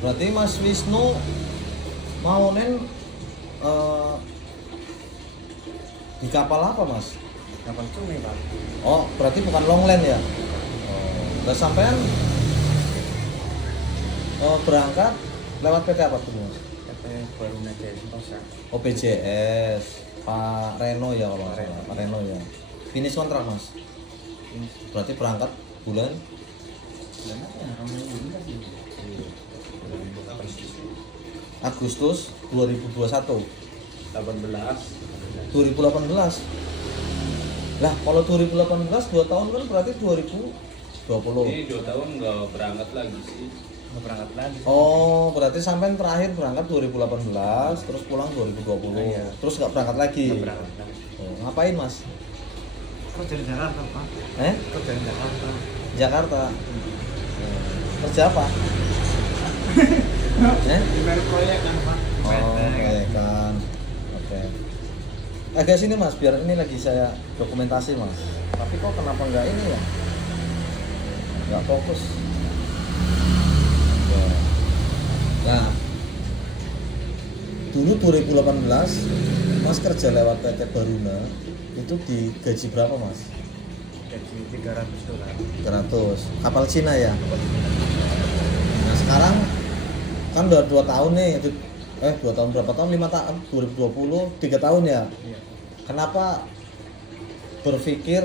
Berarti Mas Wisnu mau di kapal apa Mas? Kapal cumi Pak. Oh, berarti bukan longland ya? Oh, udah sampean berangkat lewat PT apa tuh Mas? PT Baruna Jaya Sentosa. Oh, BJS, Pak Reno ya kalau nggak salah, Pak Reno ya. Finish kontrak Mas? Ini Berarti berangkat bulan bulan apa ya? Ramai ini lagi. Agustus 2021. 2018. Lah, kalau 2018 2 tahun kan berarti 2020. Ini 2 tahun nggak berangkat lagi sih. Nggak berangkat lagi. Oh, berarti sampai terakhir berangkat 2018, terus pulang 2020. Iya. Terus nggak berangkat lagi. Nggak berangkat lagi. Oh, ngapain Mas? Kerja di Jakarta Pak. Kerja di Jakarta. Jakarta. Kerja apa? Di proyek kan Pak. Oh, kan. Oke. Agak sini Mas, biar ini lagi saya dokumentasi Mas. Tapi kok kenapa nggak ini ya? Nggak fokus. Oke. Nah, dulu 2018 Mas kerja lewat PT Baruna itu di gaji berapa Mas? Gaji $300. 300. Kapal Cina ya? Nah sekarang kan udah 2 tahun nih, 2 tahun berapa tahun? 5 tahun, 2020, 3 tahun ya? Iya. Kenapa berpikir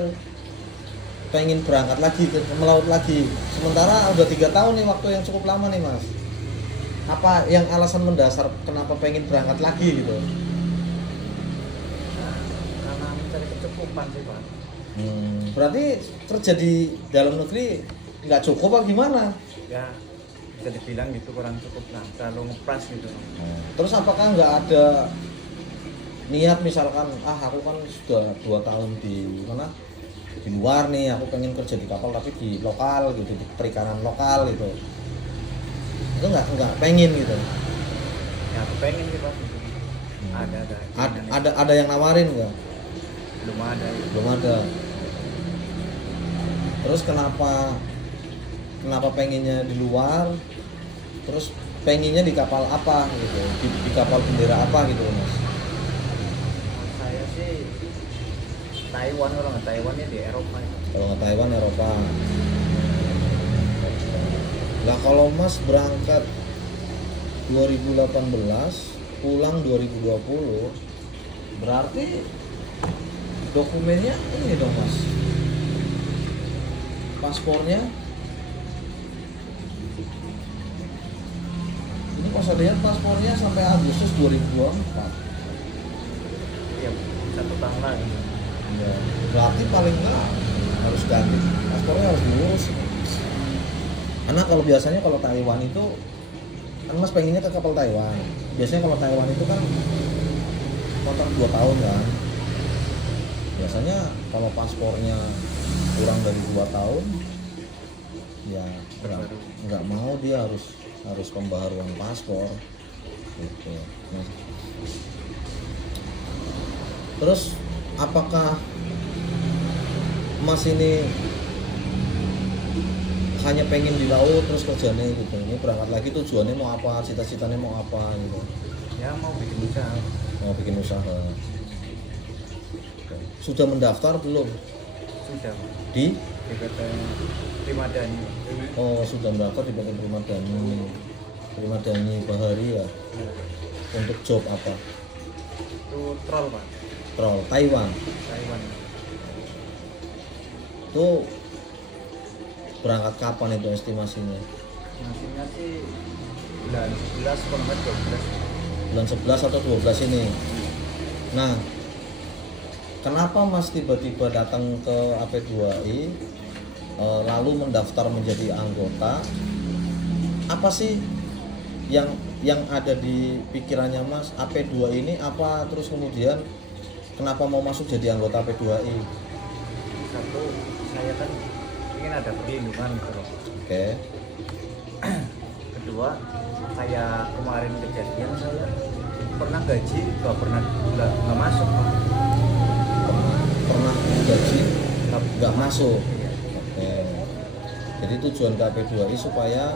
pengen berangkat lagi, melaut lagi? Sementara udah 3 tahun nih, waktu yang cukup lama nih Mas. Apa yang alasan mendasar kenapa pengen berangkat lagi gitu? Nah, karena mencari kecukupan sih Pak. Berarti kerja di dalam negeri nggak cukup apa gimana? Ya bisa dibilang gitu kurang cukup lah, terlalu ngepras gitu. Terus apakah nggak ada niat misalkan aku kan sudah 2 tahun di mana, di luar nih, aku pengen kerja di kapal tapi di lokal gitu, di perikanan lokal gitu, itu nggak pengen gitu? Ya aku pengen sih Pak. Ada yang nawarin nggak? Belum ada. Belum ada. Terus kenapa pengennya di luar, terus pengennya di kapal apa gitu, di kapal bendera apa gitu Mas? Saya sih Taiwan, kalau nggak Taiwannya di Eropa ya. Kalau nggak Taiwan, Eropa. Nah kalau Mas berangkat 2018, pulang 2020, berarti dokumennya ini dong Mas, paspornya ini pas saya lihat paspornya sampai Agustus 2024. Iya, 1 tahun lagi. Ya, berarti paling nggak harus ganti paspornya, harus diurus. Karena kalau biasanya kalau Taiwan itu kan Mas pengennya ke kapal Taiwan. Biasanya kalau Taiwan itu kan kontrak 2 tahun kan. Biasanya kalau paspornya kurang dari 2 tahun ya nggak mau, dia harus pembaharuan paspor gitu. Nah, terus apakah Mas ini hanya pengen di laut terus kerjanya gitu, ini berangkat lagi tujuannya mau apa, cita-citanya mau apa gitu? Ya mau bikin usaha. Mau bikin usaha. Sudah mendaftar belum? Sudah Di PT Primadani. Oh, sudah mendaftar di PT Primadani Bahari ya. Untuk job apa? Itu troll Pak. Troll Taiwan. Itu berangkat kapan itu estimasinya? Nasinya sih bulan 11 kalau nggak 12. Bulan 11 atau 12 ini. Nah, kenapa Mas tiba-tiba datang ke AP2I, lalu mendaftar menjadi anggota? Apa sih yang ada di pikirannya Mas? AP2I ini apa, terus kemudian kenapa mau masuk jadi anggota AP2I? Satu, saya kan ingin ada perlindungan gitu loh. Oke. Kedua, kayak kemarin kejadian saya pernah gaji nggak masuk Pak. Pernah gaji nggak masuk. Iya. Oke. Jadi tujuan KP2I supaya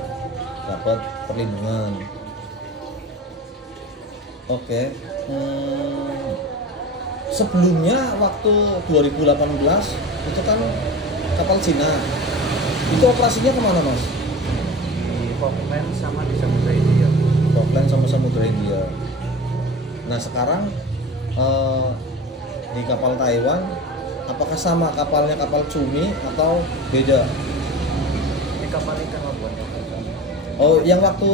dapat perlindungan. Oke. Sebelumnya waktu 2018 itu kan kapal Cina. Itu operasinya kemana Mas? Di Falkland sama di Samudra India. Falkland sama Samudra India. Nah sekarang di kapal Taiwan, apakah sama kapalnya kapal Cumi atau beda? Ini kapal ikan buat kapal. Oh, yang waktu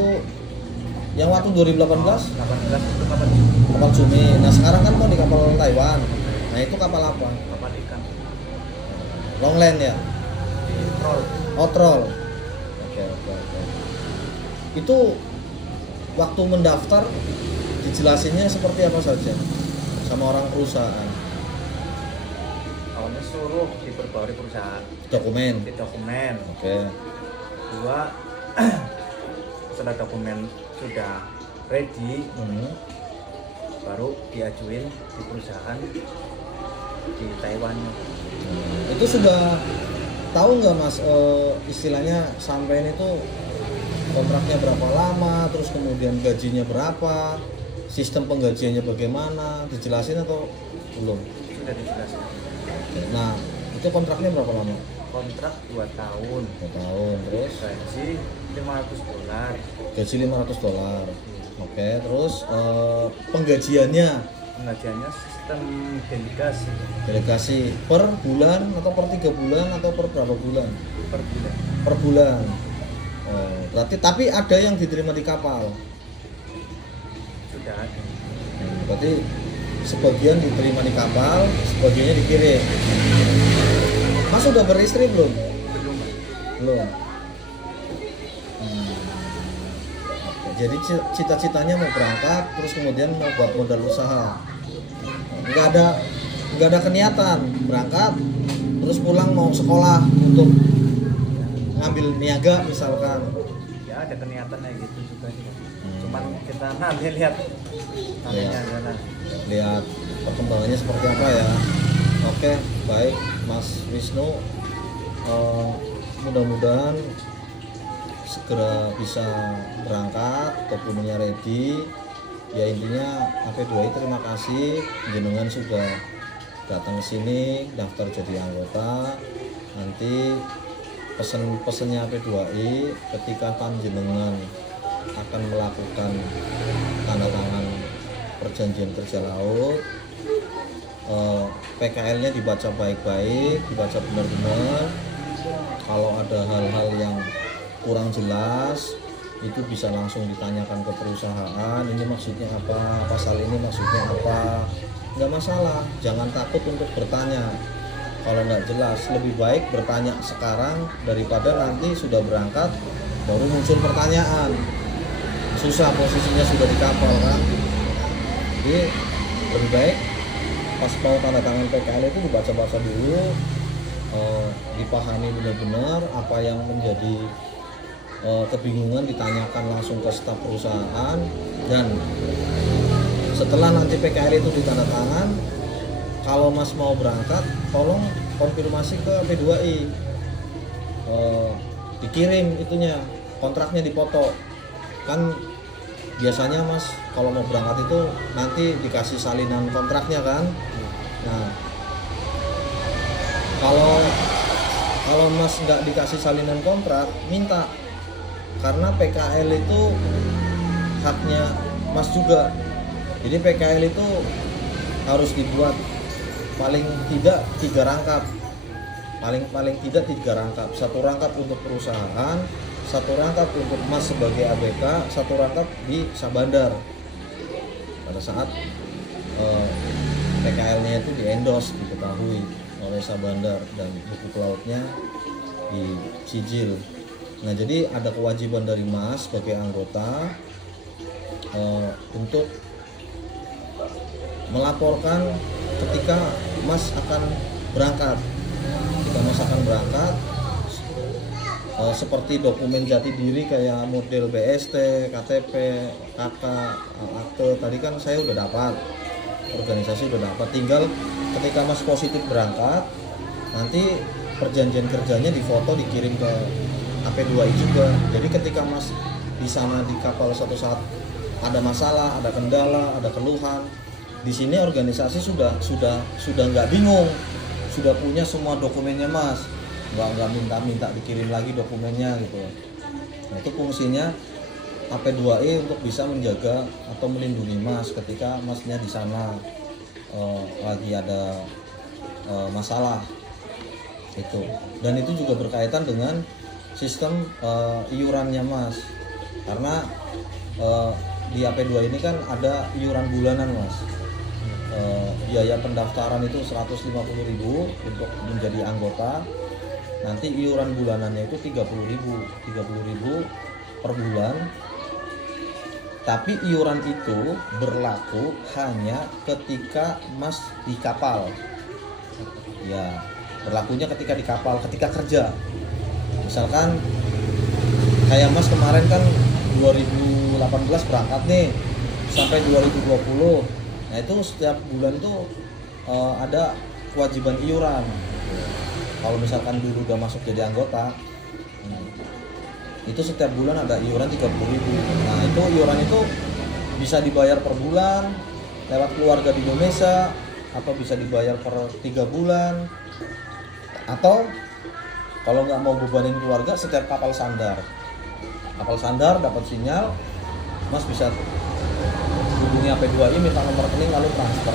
2018 18 itu kapal Cumi. Nah sekarang kan mau di kapal Taiwan. Nah itu kapal apa? kapal ikan Longland ya? di troll. Oh, troll. Oke. Itu waktu mendaftar dijelasinnya seperti apa saja sama orang perusahaan? Awalnya suruh diperbarui perusahaan Dokumen. di dokumen. Oke. Dua, setelah dokumen sudah ready baru diajuin di perusahaan di Taiwan. Itu sudah tahu nggak Mas istilahnya sampein itu kontraknya berapa lama, terus kemudian gajinya berapa, sistem penggajiannya bagaimana, dijelasin atau belum? Sudah dijelaskan. Nah itu kontraknya berapa lama? Kontrak 2 tahun. 2 tahun. Terus Gaji $500. gaji $500. Oke, terus penggajiannya Pengajiannya sistem delegasi delegasi per bulan atau per 3 bulan atau per berapa bulan? per bulan. Per bulan. Oh, berarti tapi ada yang diterima di kapal. Sudah ada. Berarti sebagian diterima di kapal, sebagiannya dikirim. Mas sudah beristri belum? Belum. Belum. Oke, jadi cita-citanya mau berangkat, terus kemudian mau buat modal usaha. Nggak ada keniatan berangkat, terus pulang mau sekolah untuk ngambil niaga misalkan. Ya ada keniatannya gitu juga. Cuman kita nanti lihat nantinya gimana. Lihat perkembangannya seperti apa ya. Oke, baik Mas Wisnu, mudah-mudahan segera bisa berangkat, dokumennya ready. Ya intinya AP2I terima kasih jenengan sudah datang ke sini daftar jadi anggota. Nanti pesennya AP2I ketika panjenengan akan melakukan tanda tangan perjanjian kerja laut, PKL-nya dibaca baik-baik, dibaca benar-benar. Kalau ada hal-hal yang kurang jelas itu bisa langsung ditanyakan ke perusahaan, ini maksudnya apa, pasal ini maksudnya apa. Nggak masalah, jangan takut untuk bertanya. Kalau nggak jelas, lebih baik bertanya sekarang daripada nanti sudah berangkat baru muncul pertanyaan. Susah, posisinya sudah di kapal kan. Jadi lebih baik pas mau tanda tangan PKL itu dibaca-baca dulu, dipahami benar-benar apa yang menjadi kebingungan, ditanyakan langsung ke staf perusahaan. Dan setelah nanti PKL itu ditanda tangan, kalau Mas mau berangkat tolong konfirmasi ke P2I, dikirim itunya, kontraknya dipoto. Kan biasanya Mas kalau mau berangkat itu nanti dikasih salinan kontraknya kan. Nah kalau Mas nggak dikasih salinan kontrak, minta, karena PKL itu haknya Mas juga. Jadi PKL itu harus dibuat paling tidak 3 rangkap, paling tidak 3 rangkap, 1 rangkap untuk perusahaan, 1 rangkap untuk Mas sebagai ABK, 1 rangkap di Sabandar pada saat PKL-nya itu di-endorse, diketahui oleh Sabandar dan buku pelautnya disijil. Nah jadi ada kewajiban dari Mas sebagai anggota untuk melaporkan ketika Mas akan berangkat. Ketika Mas akan berangkat, seperti dokumen jati diri kayak model BST, KTP, KK, akte tadi kan saya udah dapat, organisasi udah dapat. Tinggal ketika Mas positif berangkat, nanti perjanjian kerjanya difoto dikirim ke AP2I juga. Jadi ketika Mas di sana di kapal suatu saat ada masalah, ada kendala, ada keluhan, di sini organisasi sudah nggak bingung, sudah punya semua dokumennya Mas, nggak minta dikirim lagi dokumennya gitu. Nah, itu fungsinya AP2I untuk bisa menjaga atau melindungi Mas ketika Masnya di sana lagi ada masalah itu. Dan itu juga berkaitan dengan sistem iurannya Mas, karena di AP2 ini kan ada iuran bulanan Mas. Biaya pendaftaran itu 150.000 untuk menjadi anggota. Nanti iuran bulanannya itu 30.000 per bulan. Tapi iuran itu berlaku hanya ketika Mas di kapal. Ya, berlakunya ketika di kapal, ketika kerja. Misalkan kayak Mas kemarin kan 2018 berangkat nih sampai 2020. Nah, itu setiap bulan tuh ada kewajiban iuran. Kalau misalkan dulu udah masuk jadi anggota, itu setiap bulan ada iuran 30.000. Nah, itu iuran itu bisa dibayar per bulan lewat keluarga di Indonesia, atau bisa dibayar per 3 bulan, atau kalau nggak mau bebanin keluarga, setiap kapal sandar dapat sinyal, Mas bisa hubungi AP2I, minta nomor rekening lalu transfer.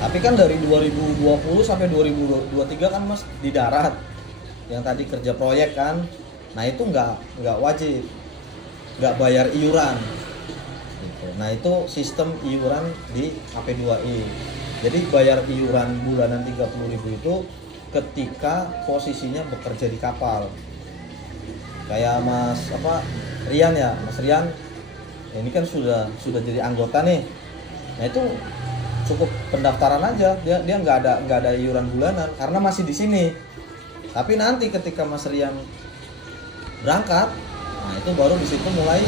Tapi kan dari 2020 sampai 2023 kan Mas di darat, yang tadi kerja proyek kan. Nah, itu nggak wajib, nggak bayar iuran gitu. Nah, itu sistem iuran di AP2I. Jadi bayar iuran bulanan 30.000 itu ketika posisinya bekerja di kapal. Kayak Mas Rian ya, Mas Rian ini kan sudah jadi anggota nih. Nah, itu cukup pendaftaran aja, dia nggak ada iuran bulanan karena masih di sini. Tapi nanti ketika Mas Rian berangkat, nah itu baru di situ mulai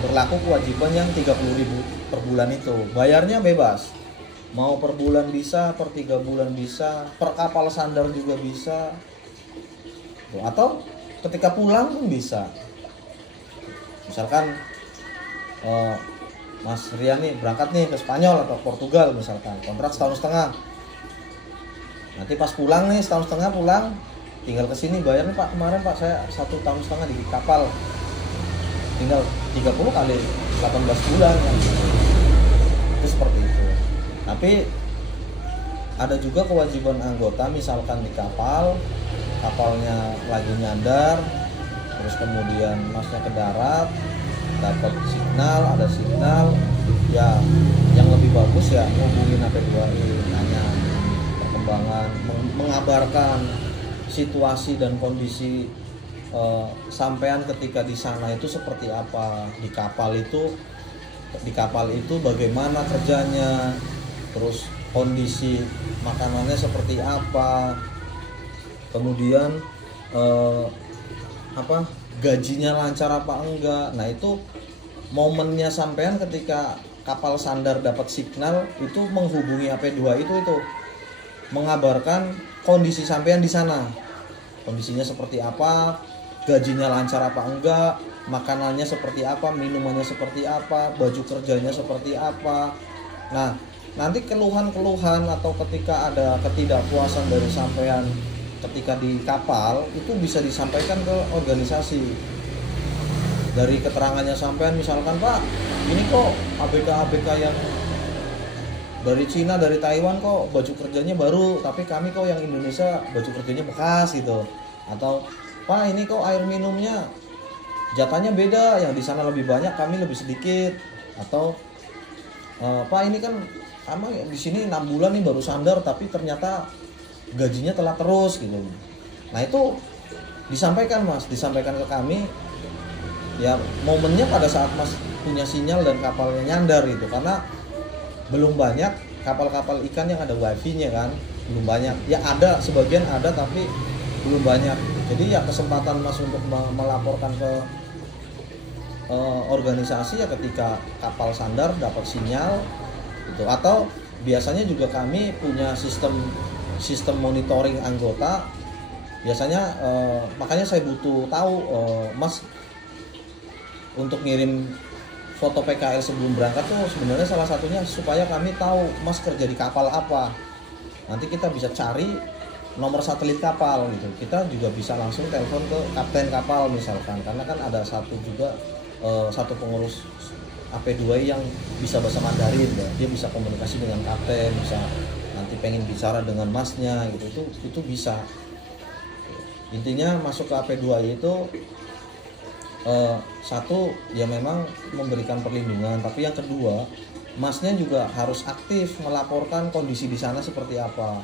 berlaku kewajiban yang 30.000 per bulan itu. Bayarnya bebas, mau per bulan bisa, per 3 bulan bisa, per kapal sandar juga bisa, atau ketika pulang pun bisa. Misalkan Mas Rian nih berangkat nih ke Spanyol atau Portugal misalkan, kontrak setahun setengah. Nanti pas pulang nih, setahun setengah pulang, tinggal ke sini bayarnya Pak, kemarin Pak saya 1 tahun setengah di kapal, tinggal 30 kali 18 bulan kan. Itu seperti itu. Tapi ada juga kewajiban anggota, misalkan di kapalnya lagi nyandar, terus kemudian Masnya ke darat, dapat ada signal ya, yang lebih bagus ya hubungin AP2I, nanya perkembangan, mengabarkan situasi dan kondisi sampean ketika di sana itu seperti apa, di kapal itu bagaimana kerjanya, terus kondisi makanannya seperti apa, kemudian gajinya lancar apa enggak. Nah, itu momennya sampean ketika kapal sandar dapat signal itu menghubungi AP2 itu mengabarkan kondisi sampean di sana, kondisinya seperti apa, gajinya lancar apa enggak, makanannya seperti apa, minumannya seperti apa, baju kerjanya seperti apa. Nah, nanti keluhan-keluhan atau ketika ada ketidakpuasan dari sampean ketika di kapal itu bisa disampaikan ke organisasi. Dari keterangannya sampean, misalkan Pak, ini kok ABK yang dari Cina, dari Taiwan kok baju kerjanya baru, tapi kami kok yang Indonesia baju kerjanya bekas gitu. Atau Pak, ini kok air minumnya jatahnya beda, yang di sana lebih banyak, kami lebih sedikit. Atau Pak, ini kan di sini 6 bulan nih baru sandar, tapi ternyata gajinya telat terus gitu. Nah, itu disampaikan Mas, disampaikan ke kami. Ya, momennya pada saat Mas punya sinyal dan kapalnya nyandar gitu, karena belum banyak kapal-kapal ikan yang ada wifi-nya kan, belum banyak. Ya ada, sebagian ada tapi belum banyak. Jadi ya kesempatan Mas untuk melaporkan ke organisasi ya ketika kapal sandar dapat sinyal gitu. Atau biasanya juga kami punya sistem monitoring anggota biasanya makanya saya butuh tahu Mas untuk ngirim foto PKL sebelum berangkat tuh sebenarnya salah satunya supaya kami tahu Mas kerja di kapal apa. Nanti kita bisa cari nomor satelit kapal gitu. Kita juga bisa langsung telepon ke kapten kapal misalkan, karena kan ada satu juga satu pengurus AP2I yang bisa bahasa Mandarin ya. Dia bisa komunikasi dengan kapten, bisa nanti pengen bicara dengan masnya gitu. Itu bisa. Intinya masuk ke AP2I itu satu ya memang memberikan perlindungan, tapi yang kedua masnya juga harus aktif melaporkan kondisi di sana seperti apa,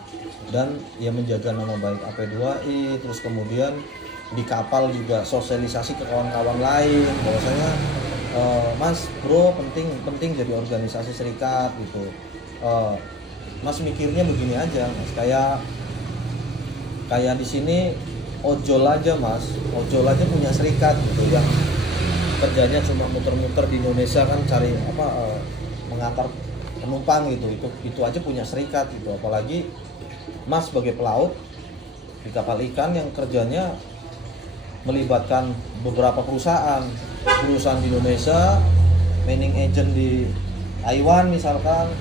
dan ya menjaga nama baik AP2I. Terus kemudian di kapal juga sosialisasi ke kawan-kawan lain bahwasanya Mas bro penting jadi organisasi serikat gitu. Mas mikirnya begini aja Mas, kayak di sini ojol aja punya serikat gitu, yang kerjanya cuma muter-muter di Indonesia kan cari mengantar penumpang gitu, itu aja punya serikat gitu. Apalagi Mas sebagai pelaut di kapal ikan yang kerjanya melibatkan beberapa perusahaan di Indonesia, manning agent di Taiwan misalkan,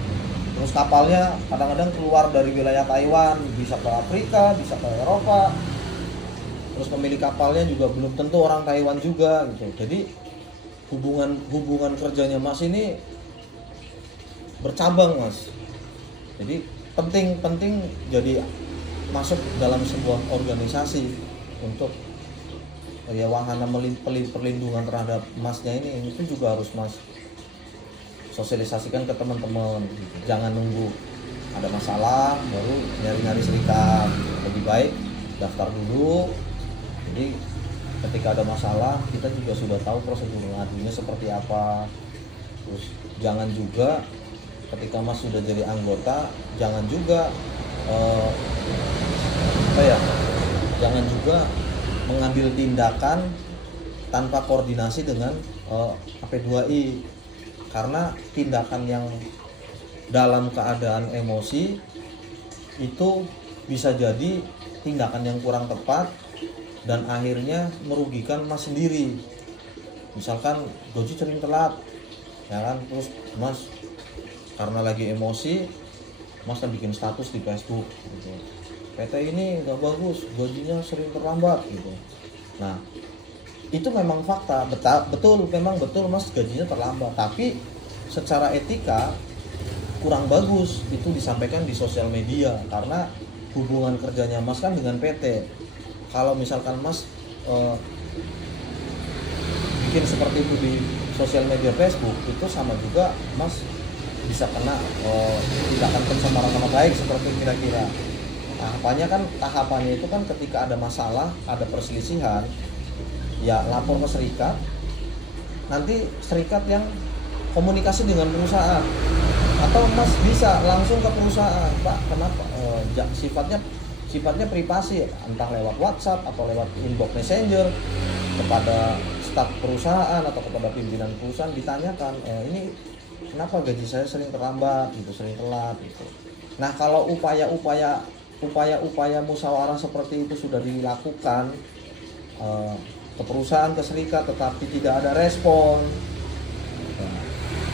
terus kapalnya kadang-kadang keluar dari wilayah Taiwan, bisa ke Afrika, bisa ke Eropa, terus pemilik kapalnya juga belum tentu orang Taiwan juga gitu. Jadi hubungan kerjanya Mas ini bercabang Mas. Jadi penting jadi masuk dalam sebuah organisasi untuk ya wahana perlindungan terhadap Masnya ini, itu juga harus Mas sosialisasikan ke teman-teman gitu. Jangan nunggu ada masalah baru nyari-nyari serikat. Lebih baik daftar dulu. Jadi ketika ada masalah kita juga sudah tahu prosedur ngadunya seperti apa. Terus jangan juga ketika Mas sudah jadi anggota jangan juga jangan juga mengambil tindakan tanpa koordinasi dengan AP2I, karena tindakan yang dalam keadaan emosi itu bisa jadi tindakan yang kurang tepat dan akhirnya merugikan Mas sendiri. Misalkan Goji sering telat ya kan, terus Mas karena lagi emosi Mas kan bikin status di Facebook gitu, PT ini nggak bagus, gajinya sering terlambat gitu. Nah itu memang fakta, betul Mas gajinya terlambat, tapi secara etika kurang bagus itu disampaikan di sosial media, karena hubungan kerjanya Mas kan dengan PT. Kalau misalkan Mas bikin seperti itu di sosial media Facebook, itu sama juga Mas bisa kena tindakan pencemaran nama baik seperti kira-kira. Tahapannya itu kan ketika ada masalah, ada perselisihan, ya lapor ke serikat. Nanti serikat yang komunikasi dengan perusahaan, atau Mas bisa langsung ke perusahaan, Pak, kenapa sifatnya privasi, entah lewat WhatsApp atau lewat inbox messenger kepada staf perusahaan atau kepada pimpinan perusahaan, ditanyakan ini kenapa gaji saya sering terlambat gitu, sering telat gitu. Nah kalau upaya musyawarah seperti itu sudah dilakukan ke perusahaan, ke serikat, tetapi tidak ada respon,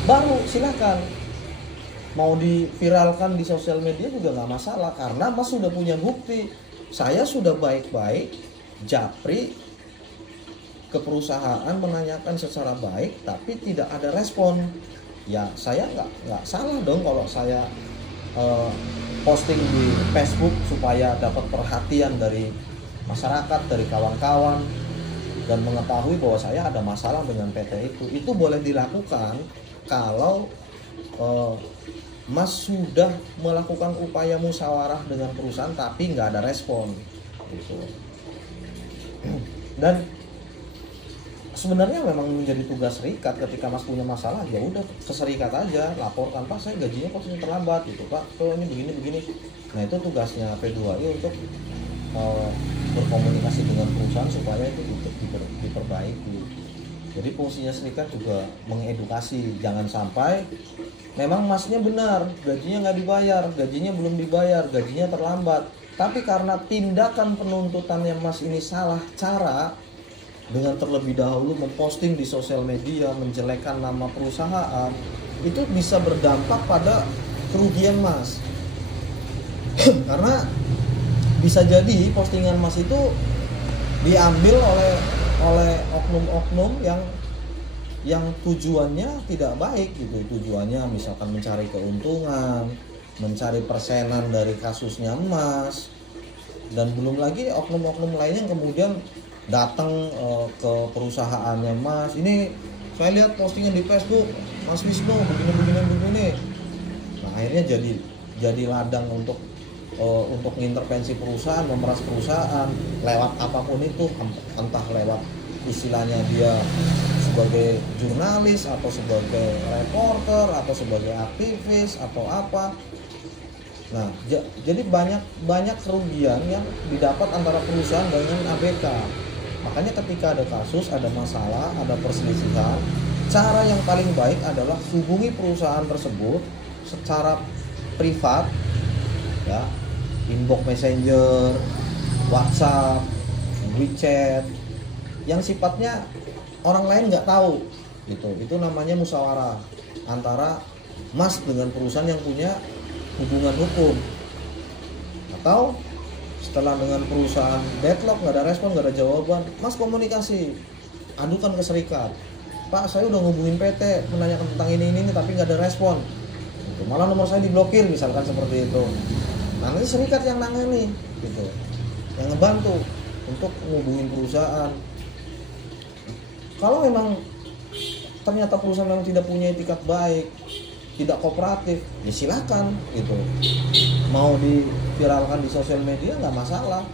baru silakan mau diviralkan di sosial media juga nggak masalah, karena Mas sudah punya bukti. Saya sudah baik-baik japri ke perusahaan menanyakan secara baik tapi tidak ada respon. Ya saya nggak salah dong kalau saya posting di Facebook supaya dapat perhatian dari masyarakat, dari kawan-kawan, dan mengetahui bahwa saya ada masalah dengan PT itu boleh dilakukan kalau Mas sudah melakukan upaya musyawarah dengan perusahaan tapi nggak ada respon gitu. Dan sebenarnya memang menjadi tugas serikat ketika Mas punya masalah, ya udah ke serikat aja, laporkan, Pak saya gajinya kok sering terlambat gitu, Pak kalau ini begini. Nah itu tugasnya P2I untuk berkomunikasi dengan perusahaan supaya itu diperbaiki. Jadi fungsinya serikat juga mengedukasi, jangan sampai memang Masnya benar gajinya nggak dibayar, gajinya belum dibayar, gajinya terlambat, Tapi karena tindakan penuntutannya Mas ini salah cara, dengan terlebih dahulu memposting di sosial media, menjelekkan nama perusahaan, itu bisa berdampak pada kerugian Mas. Karena bisa jadi postingan Mas itu diambil oleh oknum-oknum yang tujuannya tidak baik gitu. Tujuannya misalkan mencari keuntungan, mencari persenan dari kasusnya Mas, dan belum lagi oknum-oknum lainnya yang kemudian datang ke perusahaannya Mas. Ini saya lihat postingan di Facebook Mas Wisnu begini. Nah, akhirnya jadi ladang untuk mengintervensi perusahaan, memeras perusahaan lewat apapun itu, entah lewat istilahnya dia sebagai jurnalis atau sebagai reporter atau sebagai aktivis atau apa. Nah, jadi banyak kerugian yang didapat antara perusahaan dengan ABK. Makanya ketika ada kasus, ada masalah, ada perselisihan, cara yang paling baik adalah hubungi perusahaan tersebut secara privat, ya, inbox messenger, WhatsApp, WeChat, yang sifatnya orang lain nggak tahu, gitu. Itu namanya musyawarah antara Mas dengan perusahaan yang punya hubungan hukum. Atau setelah dengan perusahaan deadlock, nggak ada respon, nggak ada jawaban, Mas komunikasi, adukan ke serikat, Pak saya udah ngubungin PT menanyakan tentang ini tapi nggak ada respon, gitu. Malah nomor saya diblokir misalkan seperti itu. Nah, nanti serikat yang nangani, gitu, yang ngebantu untuk ngubungin perusahaan. Kalau memang ternyata perusahaan memang tidak punya etikat baik, tidak kooperatif, ya silakan gitu. Mau diviralkan di sosial media nggak masalah.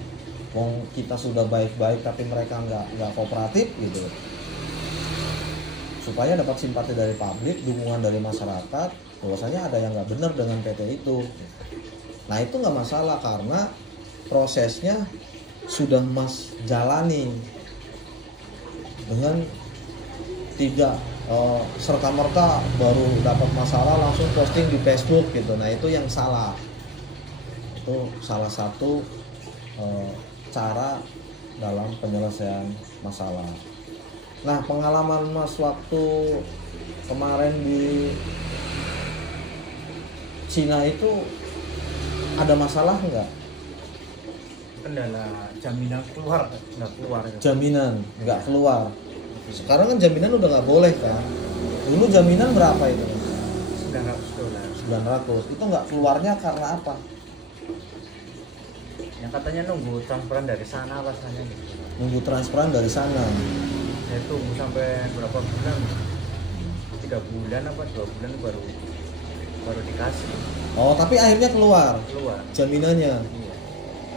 Wong kita sudah baik-baik tapi mereka nggak kooperatif gitu. Supaya dapat simpati dari publik, dukungan dari masyarakat, bahwasanya ada yang nggak benar dengan PT itu. Nah itu nggak masalah karena prosesnya sudah Mas jalani dengan tidak serta-merta baru dapat masalah langsung posting di Facebook gitu. Nah itu yang salah. Itu salah satu cara dalam penyelesaian masalah. Nah pengalaman Mas waktu kemarin di Cina itu ada masalah nggak? Kendala jaminan nggak keluar. Jaminan nggak keluar. Sekarang kan jaminan udah nggak boleh kan? Dulu jaminan berapa itu? $900. Itu nggak keluarnya karena apa? Yang katanya nunggu transferan dari sana rasanya gitu. Nunggu transferan dari sana. Saya tunggu sampai berapa bulan? 3 bulan apa 2 bulan baru dikasih. Oh tapi akhirnya keluar jaminannya. Iya.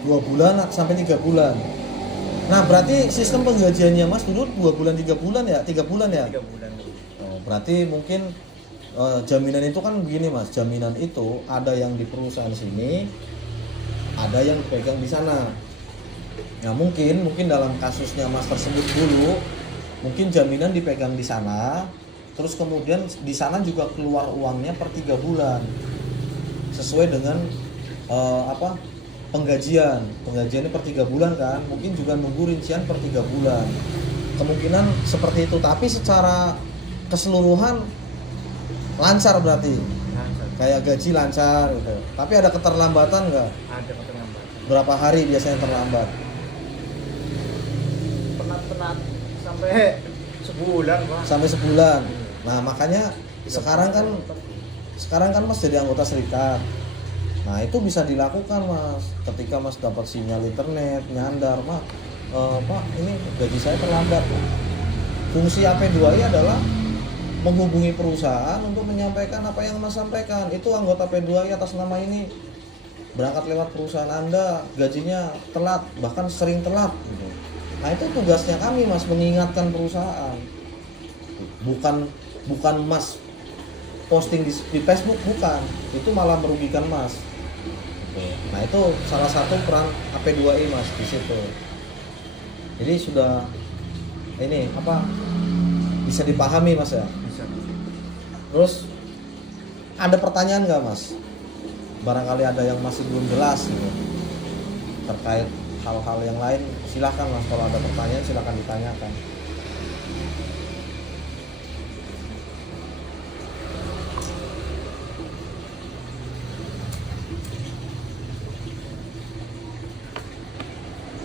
2 bulan sampai 3 bulan. Nah berarti sistem penggajiannya Mas dulu 2 bulan 3 bulan ya? 3 bulan ya? 3 bulan. Oh, berarti mungkin jaminan itu kan begini Mas, jaminan itu ada yang di perusahaan sini, ada yang dipegang di sana. Nah mungkin dalam kasusnya Mas tersebut dulu, mungkin jaminan dipegang di sana, terus kemudian di sana juga keluar uangnya per 3 bulan, sesuai dengan penggajiannya per 3 bulan kan, mungkin juga nunggu rincian per 3 bulan, kemungkinan seperti itu. Tapi secara keseluruhan lancar berarti, kayak gaji lancar gitu. Tapi ada keterlambatan nggak? Ada keterlambatan. Berapa hari biasanya terlambat? Penat sampai sebulan Pak. Sampai sebulan. Nah makanya sekarang kan Mas jadi anggota serikat. Nah itu bisa dilakukan Mas, ketika Mas dapat sinyal internet nyandar, Pak ini gaji saya terlambat. Fungsi AP2I adalah menghubungi perusahaan untuk menyampaikan apa yang Mas sampaikan. Itu anggota P2I atas nama ini berangkat lewat perusahaan Anda, gajinya telat, bahkan sering telat gitu. Nah itu tugasnya kami Mas, mengingatkan perusahaan. Bukan Mas posting di Facebook, bukan. Itu malah merugikan Mas. Nah itu salah satu peran AP2I Mas di situ. Jadi sudah ini bisa dipahami Mas ya. Bisa. Terus ada pertanyaan nggak Mas? Barangkali ada yang masih belum jelas gitu. terkait hal-hal yang lain silakan Mas, kalau ada pertanyaan silakan ditanyakan.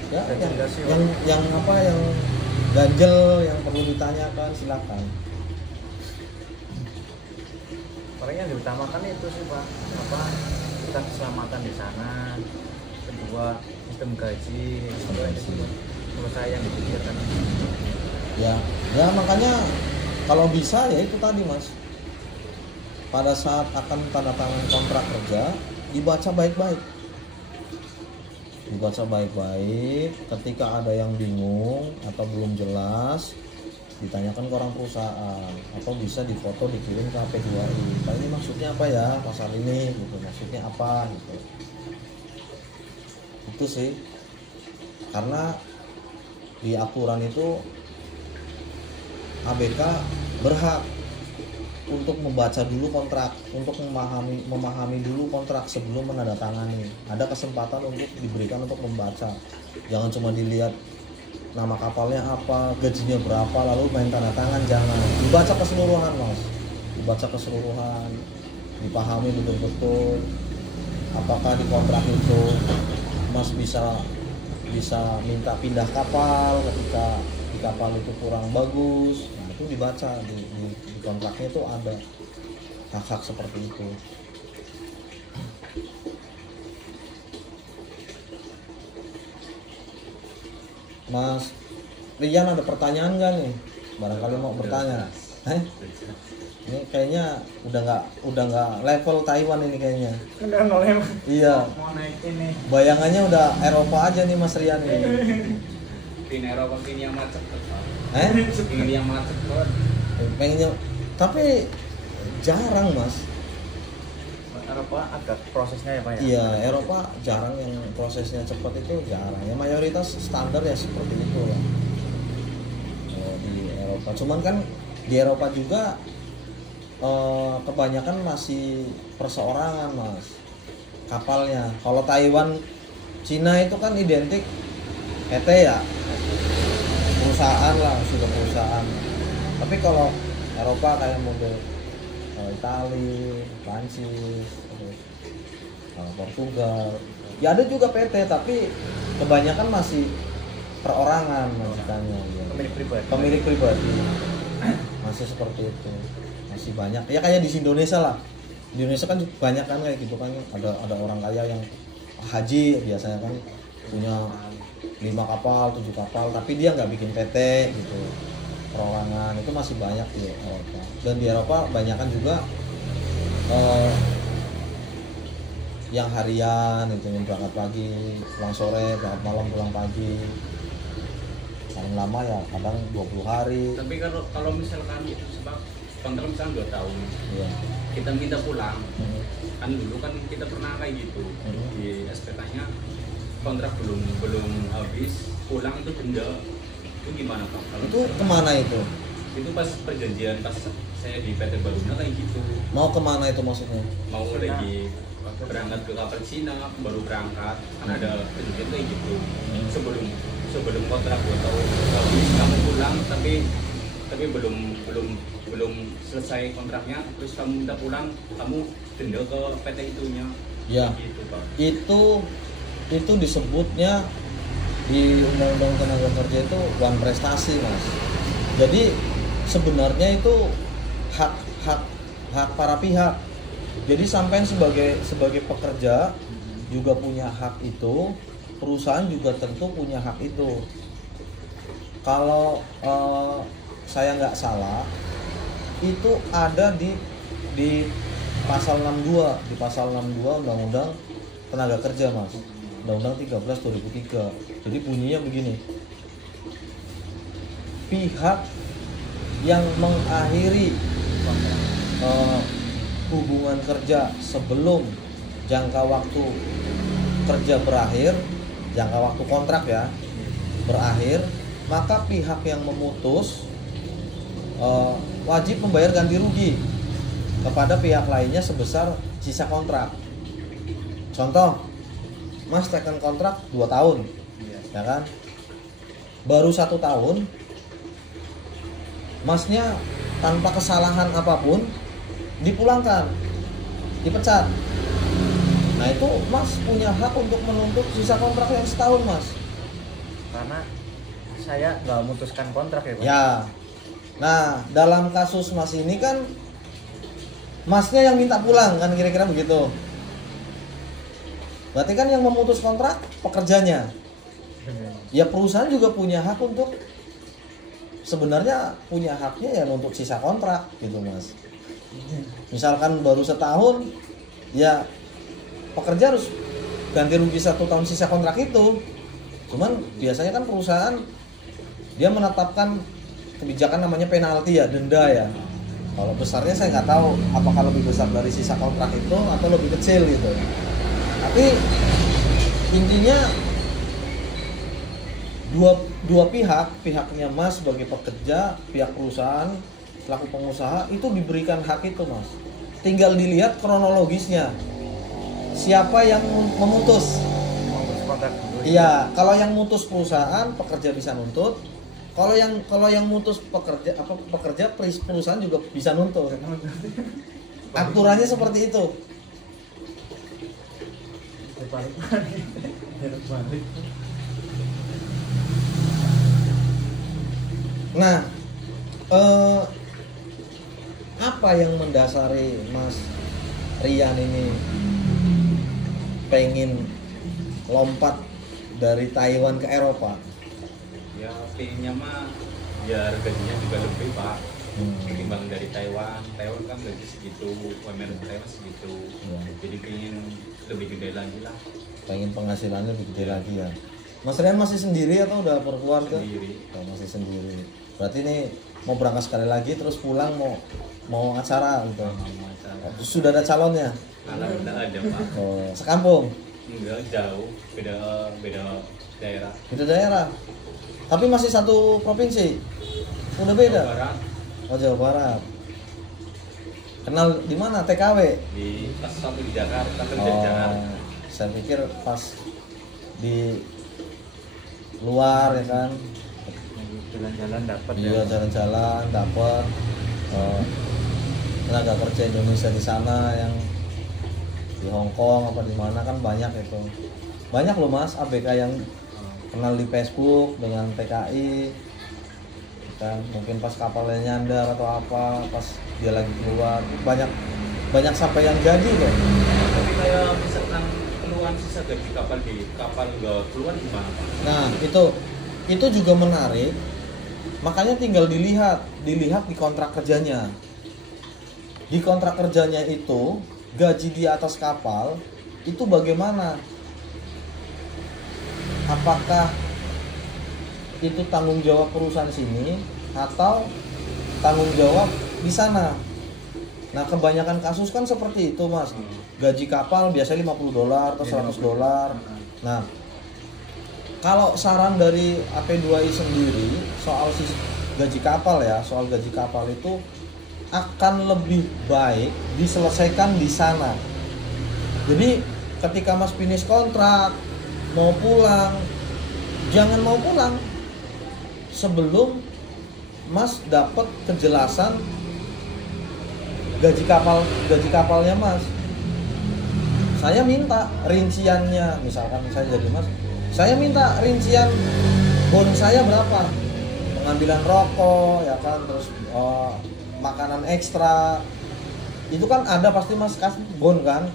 Ya, yang apa yang ganjel yang perlu ditanyakan silakan. Paling yang diutamakan itu sih Pak, apa kita keselamatan di sana, kedua sistem gaji, menurut saya yang dipikirkan. Ya makanya kalau bisa ya itu tadi Mas, pada saat akan tanda tangan kontrak kerja dibaca baik-baik. Ketika ada yang bingung atau belum jelas ditanyakan ke orang perusahaan atau bisa difoto dikirim ke HP2I. Pak ini maksudnya apa ya pasal ini gitu, maksudnya apa gitu. Itu sih, karena di aturan itu ABK berhak untuk membaca dulu kontrak, untuk memahami dulu kontrak sebelum menandatangani. Ada kesempatan untuk diberikan untuk membaca. Jangan cuma dilihat nama kapalnya apa, gajinya berapa, lalu main tanda tangan, jangan. Dibaca keseluruhan Mas, dibaca keseluruhan, dipahami betul-betul. Apakah di kontrak itu Mas bisa minta pindah kapal ketika di kapal itu kurang bagus. Nah, itu dibaca di kontraknya itu ada hak-hak seperti itu. Mas Rian ada pertanyaan nggak nih? Barangkali mau bertanya. Ini kayaknya udah nggak level Taiwan ini kayaknya. Udah nggak level. Iya. Mau naik ini. Bayangannya udah Eropa aja nih Mas Rian ini. Pin Eropa pin yang macet. Pin yang macet banget. Pengennya, tapi jarang Mas. Eropa agak prosesnya ya Pak ya? Iya, Eropa jarang yang prosesnya cepat, itu jarang. Ya mayoritas standar ya seperti itu lah. Di Eropa. Cuman kan di Eropa juga kebanyakan masih perseorangan Mas kapalnya. Kalau Taiwan, Cina itu kan identik PT ya, perusahaan lah, sudah perusahaan. Tapi kalau Eropa kayak model Itali, Prancis, Portugal, ya ada juga PT, tapi kebanyakan masih perorangan maksudnya. Pemilik pribadi masih seperti itu, masih banyak. Ya kayak di Indonesia lah. Di Indonesia kan banyak kan kayak gitu kan, ada orang kaya yang haji biasanya kan punya 5 kapal, 7 kapal, tapi dia nggak bikin PT gitu. Perorangan itu masih banyak di Eropa. Dan di Eropa banyakan juga yang harian itu, yang berangkat pagi pulang sore, berangkat malam pulang pagi. Paling lama ya kadang 20 hari. Tapi kalau misalkan sebab kontrak misalnya 2 tahun, Iya. kita minta pulang. Kan dulu kan kita pernah kayak gitu. Di SPK-nya kontrak belum habis, pulang itu denda. Itu gimana Pak? Kalau Itu kemana itu? Itu pas perjanjian pas saya di PT Baruna kayak gitu. Mau kemana itu maksudnya? Mau lagi berangkat ke kapal Cina, baru berangkat kan ada perjanjian kayak gitu. Sebelum kontrak 2 tahun habis kamu pulang, tapi belum selesai kontraknya, terus kamu minta pulang, kamu denda ke PT itunya. Ya. Gitu Pak. Itu disebutnya di Undang-Undang Tenaga Kerja itu wan prestasi Mas. Jadi sebenarnya itu hak para pihak. Jadi sampai sebagai pekerja juga punya hak itu, perusahaan juga tentu punya hak itu. Kalau saya nggak salah, itu ada di pasal 62, di pasal 62 Undang-Undang Tenaga Kerja Mas. Undang-Undang 13 2003. Jadi bunyinya begini. Pihak yang mengakhiri hubungan kerja sebelum jangka waktu kerja berakhir, jangka waktu kontrak ya berakhir, maka pihak yang memutus wajib membayar ganti rugi kepada pihak lainnya sebesar sisa kontrak. Contoh, Mas tekan kontrak 2 tahun, Iya. ya kan? Baru 1 tahun, Masnya tanpa kesalahan apapun dipulangkan, dipecat. Nah itu Mas punya hak untuk menuntut sisa kontrak yang setahun, Mas. Karena saya nggak memutuskan kontrak ya Pak. Ya. Nah dalam kasus Mas ini kan Masnya yang minta pulang kan, kira-kira begitu. Berarti kan yang memutus kontrak pekerjanya. Ya perusahaan juga punya hak untuk, sebenarnya punya haknya ya untuk sisa kontrak gitu Mas. Misalkan baru setahun, ya pekerja harus ganti rugi 1 tahun sisa kontrak itu. Cuman biasanya kan perusahaan dia menetapkan kebijakan namanya penalti ya, denda ya. Kalau besarnya saya nggak tahu apakah lebih besar dari sisa kontrak itu atau lebih kecil gitu. Tapi intinya dua pihak, pihaknya Mas sebagai pekerja, pihak perusahaan selaku pengusaha itu diberikan hak itu Mas. Tinggal dilihat kronologisnya. Siapa yang memutus? Memutus kontrak dulu. Iya, kalau yang mutus perusahaan, pekerja bisa nuntut. Kalau yang mutus pekerja perusahaan juga bisa nuntut. Aturannya seperti itu. Balik. Nah, apa yang mendasari Mas Rian ini pengen lompat dari Taiwan ke Eropa? Ya pengennya mah biar gajinya juga lebih Pak, ketimbang dari Taiwan. Taiwan kan gaji segitu, UMR Taiwan segitu. Ya. Jadi pengen lebih gede lagi lah. Pengen penghasilannya lebih gede lagi ya. Mas Rian masih sendiri atau udah berkeluarga? Sendiri. Oh, masih sendiri. Berarti ini mau berangkat sekali lagi terus pulang mau acara gitu. Sudah ada calonnya? Alhamdulillah ada Pak. Oh, sekampung? Enggak jauh, beda daerah. Beda daerah. Tapi masih satu provinsi. Udah beda. Jawa Barat, Oh, Jawa Barat. Kenal di mana? TKW. di pas satu di Jakarta, kerja di Jakarta. Saya pikir pas di luar ya kan. Jalan-jalan dapat Iya, jalan-jalan dapat tenaga kerja Indonesia di sana yang di Hong Kong apa di mana kan banyak itu. Banyak loh Mas ABK yang kenal di Facebook dengan TKI. Kan mungkin pas kapalnya nyandar atau apa, pas dia lagi keluar, banyak sampai yang jadi loh. Tapi kayak misalkan keluhan sisa gaji kapal di kapal nggak keluar gimana Pak? Nah itu juga menarik. Makanya tinggal dilihat di kontrak kerjanya. Di kontrak kerjanya itu gaji di atas kapal itu bagaimana? Apakah itu tanggung jawab perusahaan sini atau tanggung jawab di sana? Nah kebanyakan kasus kan seperti itu Mas. Gaji kapal biasanya $50 atau $100. Nah kalau saran dari AP2I sendiri soal gaji kapal ya, soal gaji kapal itu akan lebih baik diselesaikan di sana. Jadi ketika Mas finish kontrak mau pulang, jangan mau pulang sebelum Mas dapat kejelasan gaji kapalnya Mas. Saya minta rinciannya, misalkan saya jadi Mas, saya minta rincian bon saya berapa, pengambilan rokok ya kan, terus makanan ekstra itu kan ada pasti Mas kasih bon kan,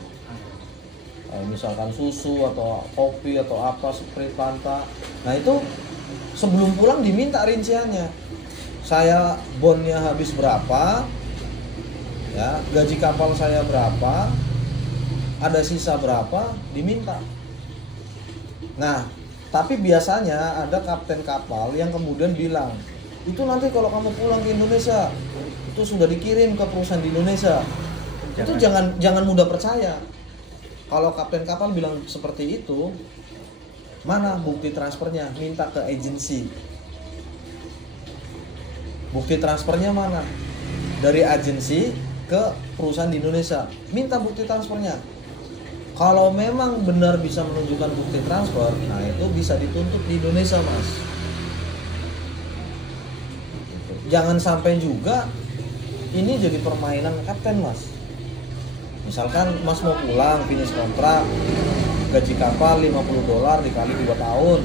misalkan susu atau kopi atau apa, Sprite, Fanta. Nah itu sebelum pulang diminta rinciannya, saya bonnya habis berapa ya, gaji kapal saya berapa, ada sisa berapa, diminta. Nah, tapi biasanya ada kapten kapal yang kemudian bilang, itu nanti kalau kamu pulang ke Indonesia, itu sudah dikirim ke perusahaan di Indonesia. Itu jangan mudah percaya. Kalau kapten kapal bilang seperti itu, mana bukti transfernya? Minta ke agensi. Bukti transfernya mana? Dari agensi ke perusahaan di Indonesia. Minta bukti transfernya. Kalau memang benar bisa menunjukkan bukti transfer, nah itu bisa dituntut di Indonesia, Mas. Jangan sampai juga ini jadi permainan kapten, Mas. Misalkan Mas mau pulang, finish kontrak, gaji kapal $50 dikali 2 tahun.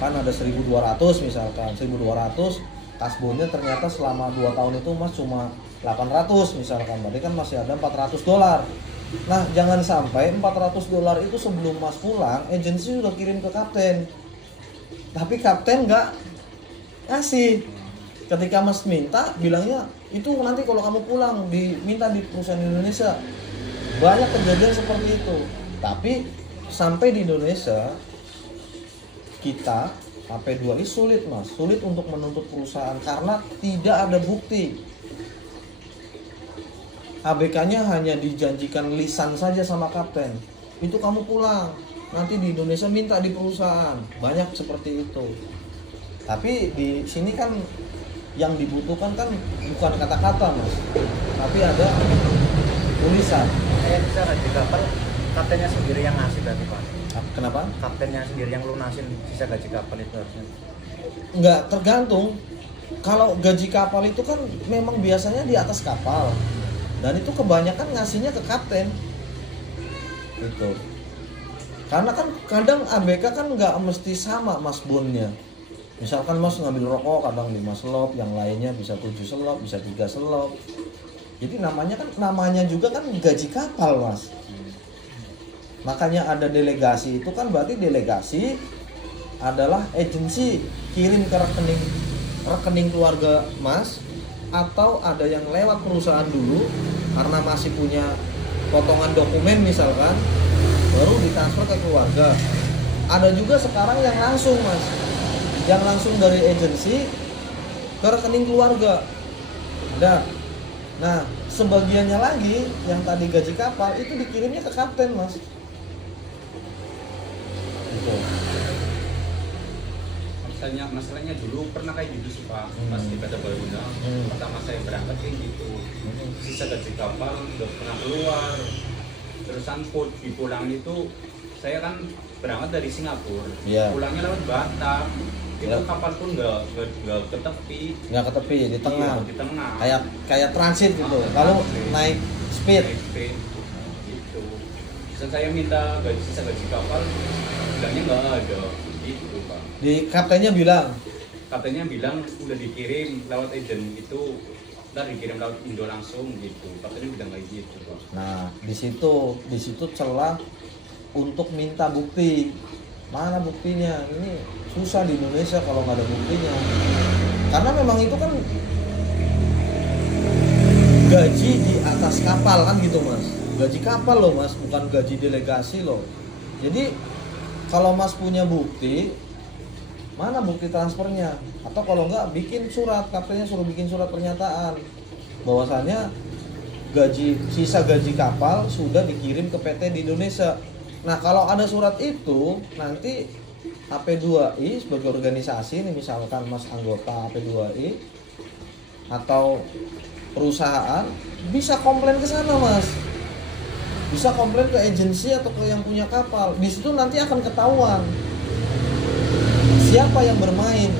Kan ada 1.200 misalkan, 1.200, kasbonnya ternyata selama 2 tahun itu Mas cuma 800 misalkan, berarti kan masih ada $400. Nah, jangan sampai $400 itu sebelum Mas pulang, agensi sudah kirim ke kapten. Tapi kapten nggak ngasih. Ketika Mas minta, bilangnya itu nanti kalau kamu pulang diminta di perusahaan Indonesia. Banyak kejadian seperti itu. Tapi sampai di Indonesia, kita AP2I sulit, Mas. Sulit untuk menuntut perusahaan karena tidak ada bukti. ABK-nya hanya dijanjikan lisan saja sama kapten. Itu kamu pulang, nanti di Indonesia minta di perusahaan. Banyak seperti itu. Tapi di sini kan yang dibutuhkan kan bukan kata-kata, Mas, tapi ada tulisan. Kayak bisa gaji kapal kaptennya sendiri yang ngasih berarti, Pak. Kenapa? Kaptennya sendiri yang lunasin sisa gaji kapal itu harusnya. Enggak, tergantung. Kalau gaji kapal itu kan memang biasanya di atas kapal. Dan itu kebanyakan ngasihnya ke kapten. Gitu. Karena kan kadang ABK kan nggak mesti sama Mas bonnya. Misalkan Mas ngambil rokok kadang 5 selop, yang lainnya bisa 7 selop, bisa 3 selop. Jadi namanya juga kan gaji kapal, Mas. Makanya ada delegasi, itu kan berarti delegasi adalah agensi kirim ke rekening keluarga Mas, atau ada yang lewat perusahaan dulu karena masih punya potongan dokumen misalkan, baru ditransfer ke keluarga. Ada juga sekarang yang langsung, Mas, yang langsung dari agensi ke rekening keluarga. Nah, sebagiannya lagi yang tadi gaji kapal itu dikirimnya ke kapten, Mas. Gitu. Masalahnya dulu pernah kayak gitu sih, Pak. Pas di Kata Baruna, pertama saya berangkat kayak gitu. Sisa gaji kapal udah pernah keluar. Terusan di pulang itu saya kan berangkat dari Singapura. Pulangnya lewat Batam. Itu kapal pun nggak ke tepi. Nggak ke tepi, di tengah. Iya, di tengah. Kayak transit gitu. Kalau naik speed. Gitu. Terus saya minta sisa gaji kapal, bilangnya nggak ada. Gitu, Pak. Di kaptennya bilang udah dikirim lewat agent itu, ntar dikirim lewat Indo langsung gitu. Kaptennya bilang kayak gitu, Pak. Nah, di situ celah untuk minta bukti. Mana buktinya? Ini susah di Indonesia kalau nggak ada buktinya. Karena memang itu kan gaji di atas kapal kan gitu, Mas. Gaji kapal loh, Mas, bukan gaji delegasi loh. Jadi kalau Mas punya bukti, mana bukti transfernya? Atau kalau nggak, bikin surat, kaptennya suruh bikin surat pernyataan bahwasannya sisa gaji kapal sudah dikirim ke PT di Indonesia. Nah, kalau ada surat itu, nanti AP2I sebagai organisasi, ini misalkan Mas anggota AP2I atau perusahaan, bisa komplain ke sana, Mas. Bisa komplain ke agensi atau ke yang punya kapal. Di situ nanti akan ketahuan siapa yang bermain.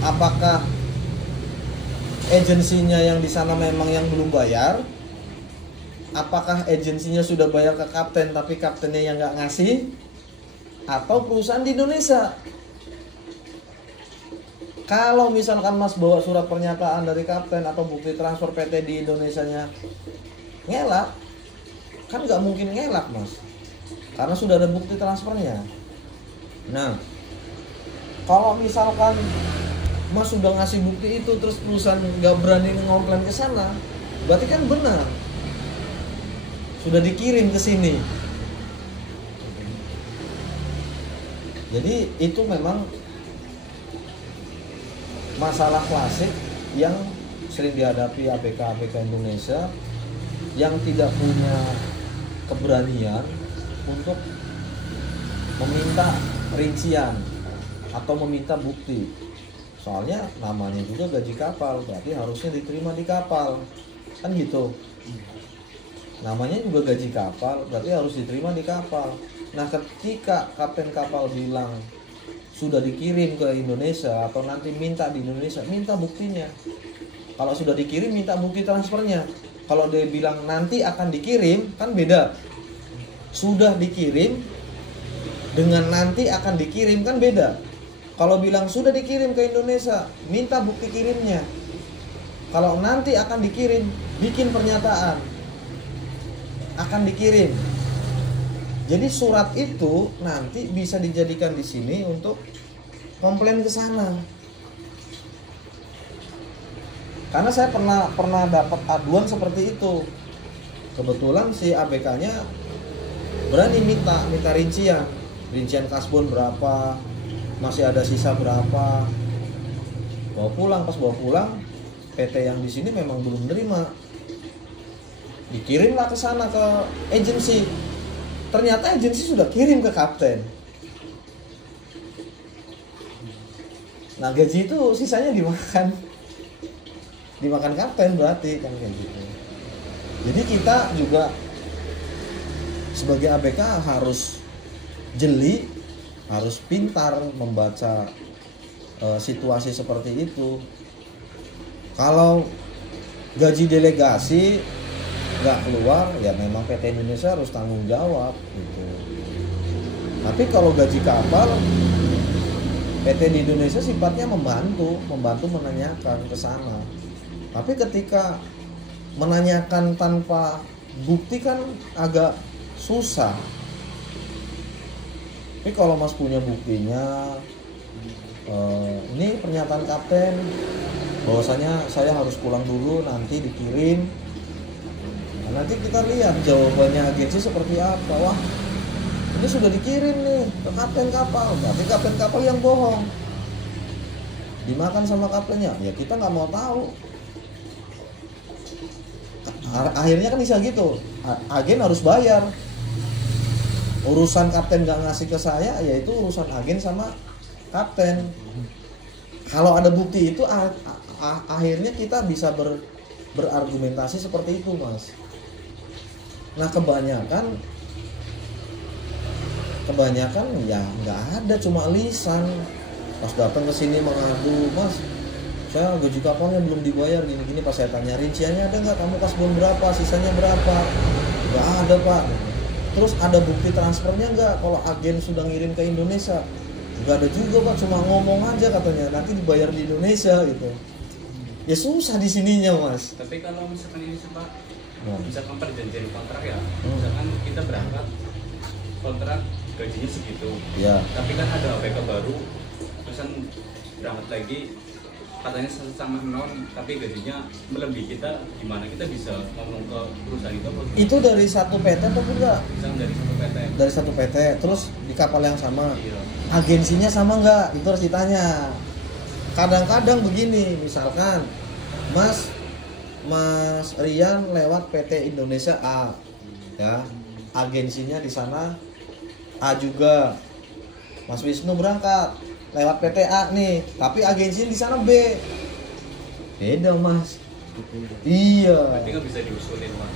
Apakah agensinya yang di sana memang yang belum bayar? Apakah agensinya sudah bayar ke kapten tapi kaptennya yang nggak ngasih? Atau perusahaan di Indonesia? Kalau misalkan Mas bawa surat pernyataan dari kapten atau bukti transfer PT di Indonesianya ngelak, kan nggak mungkin ngelak, Mas, karena sudah ada bukti transfernya. Nah, kalau misalkan Mas sudah ngasih bukti itu terus perusahaan nggak berani ngomplain ke sana, berarti kan benar sudah dikirim ke sini. Jadi itu memang masalah klasik yang sering dihadapi ABK Indonesia yang tidak punya keberanian untuk meminta rincian atau meminta bukti. Soalnya namanya juga gaji kapal, berarti harusnya diterima di kapal, kan gitu. namanya juga gaji kapal, berarti harus diterima di kapal. Nah ketika kapten kapal bilang sudah dikirim ke Indonesia atau nanti minta di Indonesia, minta buktinya. Kalau sudah dikirim minta bukti transfernya. Kalau dia bilang nanti akan dikirim, kan beda. Sudah dikirim dengan nanti akan dikirim kan beda. Kalau bilang sudah dikirim ke Indonesia, minta bukti kirimnya. Kalau nanti akan dikirim, bikin pernyataan akan dikirim. Jadi surat itu nanti bisa dijadikan di sini untuk komplain ke sana. Karena saya pernah dapat aduan seperti itu. Kebetulan si ABK-nya berani minta rincian kasbon berapa, masih ada sisa berapa. Pas bawa pulang, PT yang di sini memang belum menerima. Dikirimlah ke sana ke agensi. Ternyata agensi sudah kirim ke kapten. Nah gaji itu sisanya dimakan kapten berarti kan kayak gitu. Jadi kita juga sebagai ABK harus jeli, harus pintar membaca situasi seperti itu. Kalau gaji delegasi nggak keluar, ya memang PT Indonesia harus tanggung jawab gitu. Tapi kalau gaji kapal, PT di Indonesia sifatnya membantu menanyakan ke sana. Tapi ketika menanyakan tanpa bukti kan agak susah. Tapi kalau Mas punya buktinya, ini pernyataan kapten bahwasanya saya harus pulang dulu, nanti dikirim. Nah, nanti kita lihat jawabannya agensi seperti apa. Wah, ini sudah dikirim nih ke kapten kapal, berarti kapten kapal yang bohong, dimakan sama kaptennya. Ya kita nggak mau tahu. Akhirnya kan bisa gitu, agen harus bayar. Urusan kapten nggak ngasih ke saya, yaitu urusan agen sama kapten. Kalau ada bukti itu, akhirnya kita bisa berargumentasi seperti itu, Mas. Nah kebanyakan ya nggak ada, cuma lisan. Pas datang ke sini mengadu, Mas, saya gaji kapalnya belum dibayar gini-gini. Pas saya tanya rinciannya ada nggak, kamu kasbon berapa, sisanya berapa? Nggak ada Pak. Terus ada bukti transfernya nggak kalau agen sudah ngirim ke Indonesia? Nggak ada juga Pak, cuma ngomong aja katanya nanti dibayar di Indonesia gitu. Ya susah di sininya Mas. Tapi kalau misalkan ini Pak, misalkan perjanjian kontrak ya, misalkan kita berangkat kontrak gajinya segitu, ya. Tapi kan ada ABK baru, terusan berangkat lagi katanya sama non, tapi gajinya melebihi kita, gimana kita bisa ngomong ke perusahaan itu? Itu dari satu PT atau enggak? Misalkan dari satu PT. Dari satu PT, terus di kapal yang sama. Iya. Agensinya sama enggak? Itu harus ditanya. Kadang-kadang begini, misalkan Mas Rian lewat PT Indonesia A, ya, agensinya di sana A juga. Mas Wisnu berangkat lewat PT A nih, tapi agensinya di sana B. Beda Mas. Iya. Berarti nggak bisa diusulin Mas.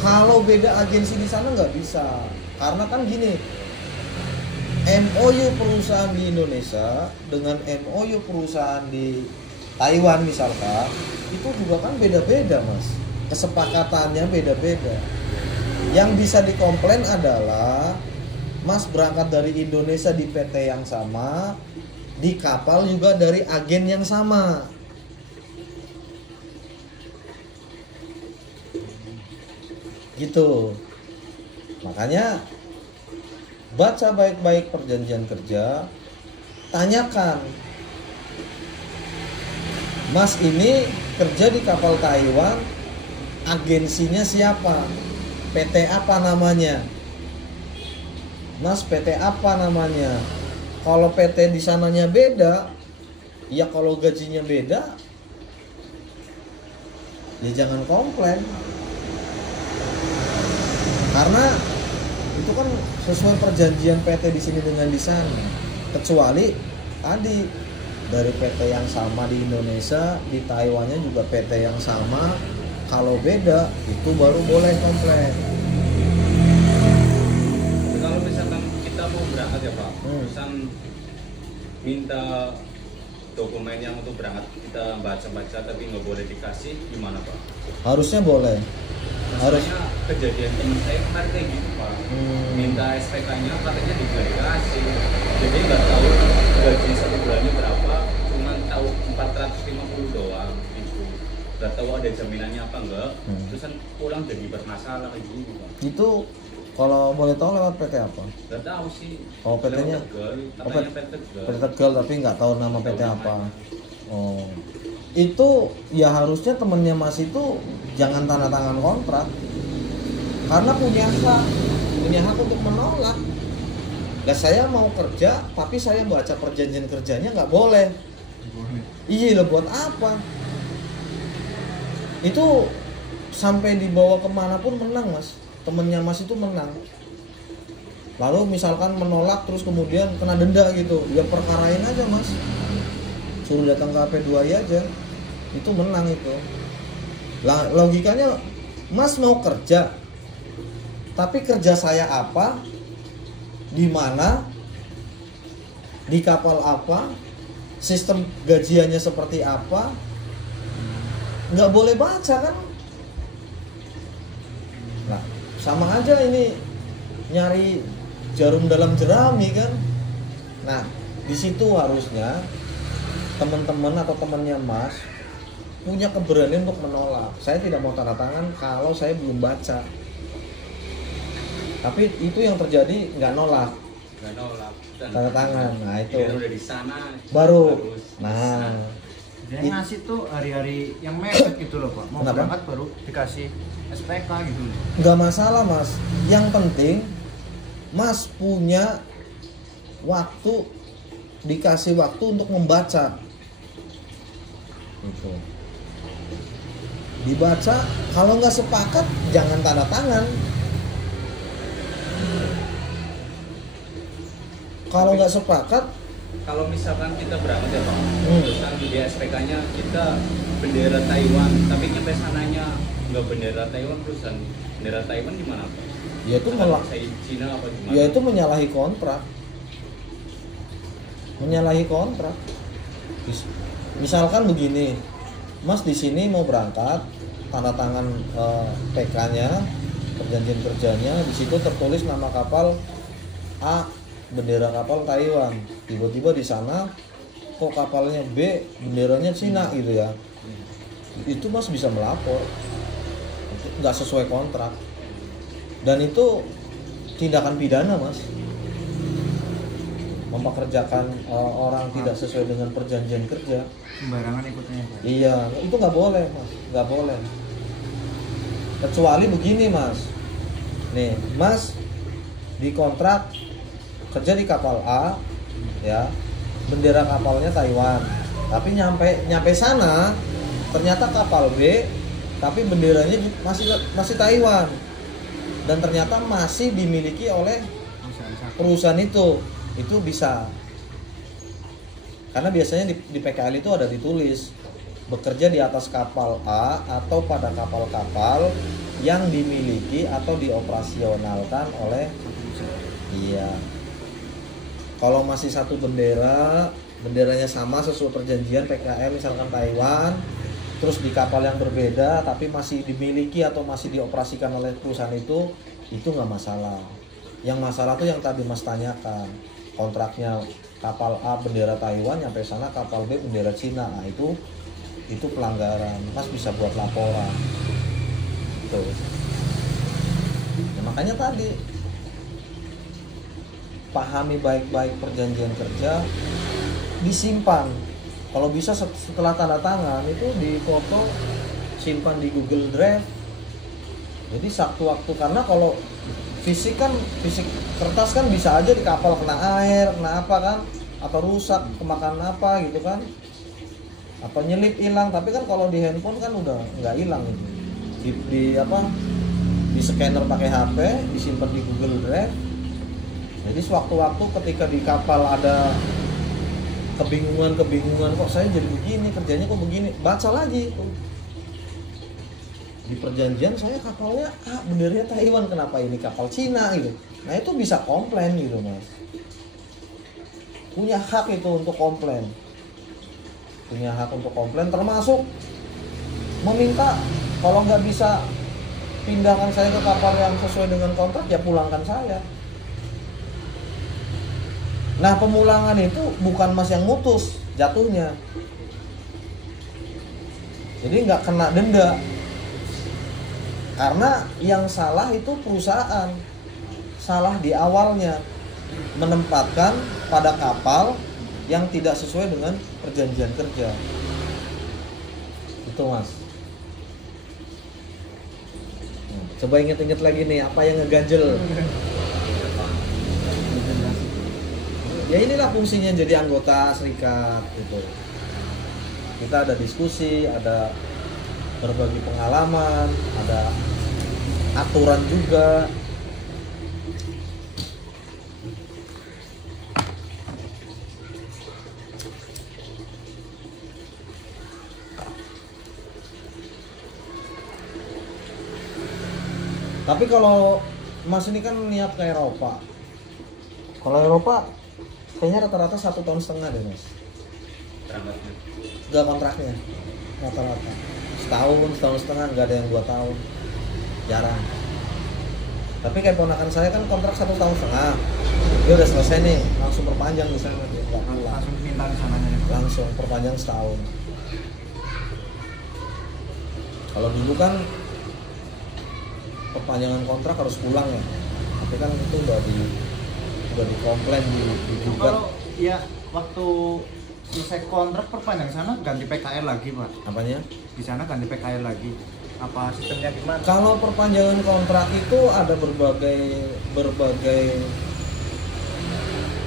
Kalau beda agensi di sana nggak bisa, karena kan gini, MOU perusahaan di Indonesia dengan MOU perusahaan di Taiwan misalkan, itu juga kan beda-beda Mas. Kesepakatannya beda-beda. Yang bisa dikomplain adalah Mas berangkat dari Indonesia di PT yang sama, di kapal juga dari agen yang sama. Gitu. Makanya baca baik-baik perjanjian kerja, tanyakan, Mas ini kerja di kapal Taiwan, agensinya siapa? PT apa namanya? Mas PT apa namanya? Kalau PT di sananya beda, ya kalau gajinya beda, ya jangan komplain. Karena itu kan sesuai perjanjian PT di sini dengan di sana. Kecuali tadi dari PT yang sama di Indonesia, di Taiwannya juga PT yang sama, Kalau beda itu baru boleh komplain. Kalau misalkan kita mau berangkat ya Pak, terusan minta dokumen yang untuk berangkat kita baca-baca tapi nggak boleh dikasih, gimana Pak? Harusnya boleh. Harus. Masalahnya kejadian temen saya kemarin kayak gitu Pak, minta SPK-nya katanya nggak dikasih, jadi nggak tahu gaji satu bulannya berapa, cuma tahu 450 doang gitu, nggak tahu ada jaminannya apa enggak, terusan pulang jadi bermasalah kayak gitu Pak. Itu kalau boleh tahu lewat PT apa? Nggak tahu sih. Oh, PT-nya? Katanya PT Tegal. PT Tegal tapi nggak tahu nama PT apa. Oh, itu ya harusnya temennya Mas itu jangan tanda tangan kontrak karena punya hak untuk menolak. Nah, saya mau kerja tapi saya baca perjanjian kerjanya nggak boleh. Iya lah, buat apa? Itu sampai dibawa kemanapun menang Mas. Temennya Mas itu menang. Lalu misalkan menolak terus kemudian kena denda gitu, ya perkarain aja Mas, suruh datang ke AP2I aja, itu menang itu. Lah logikanya Mas mau kerja, tapi kerja saya apa, di mana, di kapal apa, sistem gajiannya seperti apa, nggak boleh baca kan? Nah, sama aja ini nyari jarum dalam jerami kan. Nah, di situ harusnya teman-teman atau temannya Mas punya keberanian untuk menolak. Saya tidak mau tanda tangan kalau saya belum baca. Tapi itu yang terjadi, nggak nolak. Tanda tangan. Nah, itu. Udah di sana. Baru. Harus. Nah, Dia ngasih tuh hari-hari yang mepet gitu loh Pak. Mau Kenapa? berangkat baru dikasih SPK gitu loh. nggak masalah Mas. Yang penting Mas punya waktu, dikasih waktu untuk membaca. Gitu. Dibaca, kalau nggak sepakat jangan tanda tangan. Kalau nggak sepakat, Kalau misalkan kita berangkat ya Pak, terusan di SPK-nya kita bendera Taiwan, tapi nyampe sananya nggak bendera Taiwan, terusan bendera Taiwan di mana Pak? ya itu Saya Cina apa gimana? ya itu menyalahi kontrak. Menyalahi kontrak. Misalkan begini, Mas di sini mau berangkat, tanda tangan PK-nya, perjanjian kerjanya, di situ tertulis nama kapal A, bendera kapal Taiwan. Tiba-tiba di sana kok kapalnya B, benderanya Cina gitu ya. Itu Mas bisa melapor. Nggak sesuai kontrak. Dan itu tindakan pidana Mas. Mempekerjakan orang tidak sesuai dengan perjanjian kerja. Sembarangan ikutnya Pak. Iya, itu nggak boleh Mas, nggak boleh. Kecuali begini Mas, nih Mas dikontrak kerja di kapal A, ya, bendera kapalnya Taiwan, tapi nyampe sana ternyata kapal B, tapi benderanya masih Taiwan, dan ternyata masih dimiliki oleh perusahaan itu bisa. Karena biasanya di PKL itu ada ditulis bekerja di atas kapal A atau pada kapal-kapal yang dimiliki atau dioperasionalkan oleh, iya. Kalau masih satu benderanya sama sesuai perjanjian PKL misalkan Taiwan, terus di kapal yang berbeda tapi masih dimiliki atau masih dioperasikan oleh perusahaan itu nggak masalah. Yang masalah tuh yang tadi Mas tanyakan, kontraknya kapal A bendera Taiwan, nyampe sana kapal B bendera Cina. Nah, itu pelanggaran. Mas bisa buat laporan. Tuh. Nah, makanya tadi pahami baik-baik perjanjian kerja, disimpan. Kalau bisa setelah tanda tangan itu difoto, simpan di Google Drive. Jadi sewaktu-waktu, karena kalau fisik kertas kan bisa aja di kapal kena air, kena apa kan, atau rusak, kemakan apa gitu kan, atau nyelip hilang. Tapi kan kalau di handphone kan udah nggak hilang gitu. Di scanner pakai HP, disimpan di Google Drive. Jadi sewaktu-waktu ketika di kapal ada kebingungan kok saya jadi begini, kerjanya kok begini, baca lagi. di perjanjian saya kapalnya benderanya Taiwan, kenapa ini kapal Cina gitu. Nah itu bisa komplain gitu mas, punya hak itu untuk komplain, punya hak untuk komplain, termasuk meminta kalau nggak bisa pindahkan saya ke kapal yang sesuai dengan kontrak ya pulangkan saya. Nah pemulangan itu bukan mas yang mutus jatuhnya, jadi nggak kena denda. Karena yang salah itu perusahaan, salah di awalnya menempatkan pada kapal yang tidak sesuai dengan perjanjian kerja. Itu mas. Coba inget-inget lagi nih, apa yang ngeganjel? Ya inilah fungsinya jadi anggota serikat gitu. Kita ada diskusi, ada berbagi pengalaman, ada aturan juga. Tapi kalau mas ini kan niat ke Eropa. Kalau Eropa kayaknya rata-rata 1,5 tahun deh mas. Berangkatnya. Gak kontraknya rata-rata setahun setengah, nggak ada yang 2 tahun, jarang. Tapi kayak ponakan saya kan kontrak 1,5 tahun, dia udah selesai nih, langsung perpanjang di sana, dia nggak pulang, Langsung minta di sananya. langsung perpanjang setahun. Kalau dulu kan perpanjangan kontrak harus pulang ya, tapi kan itu udah dikomplain, digugat. Kalau ya waktu selesai kontrak perpanjang sana ganti PKR lagi pak? Apanya? Di sana ganti PKR lagi? Apa sistemnya gimana? Kalau perpanjangan kontrak itu ada berbagai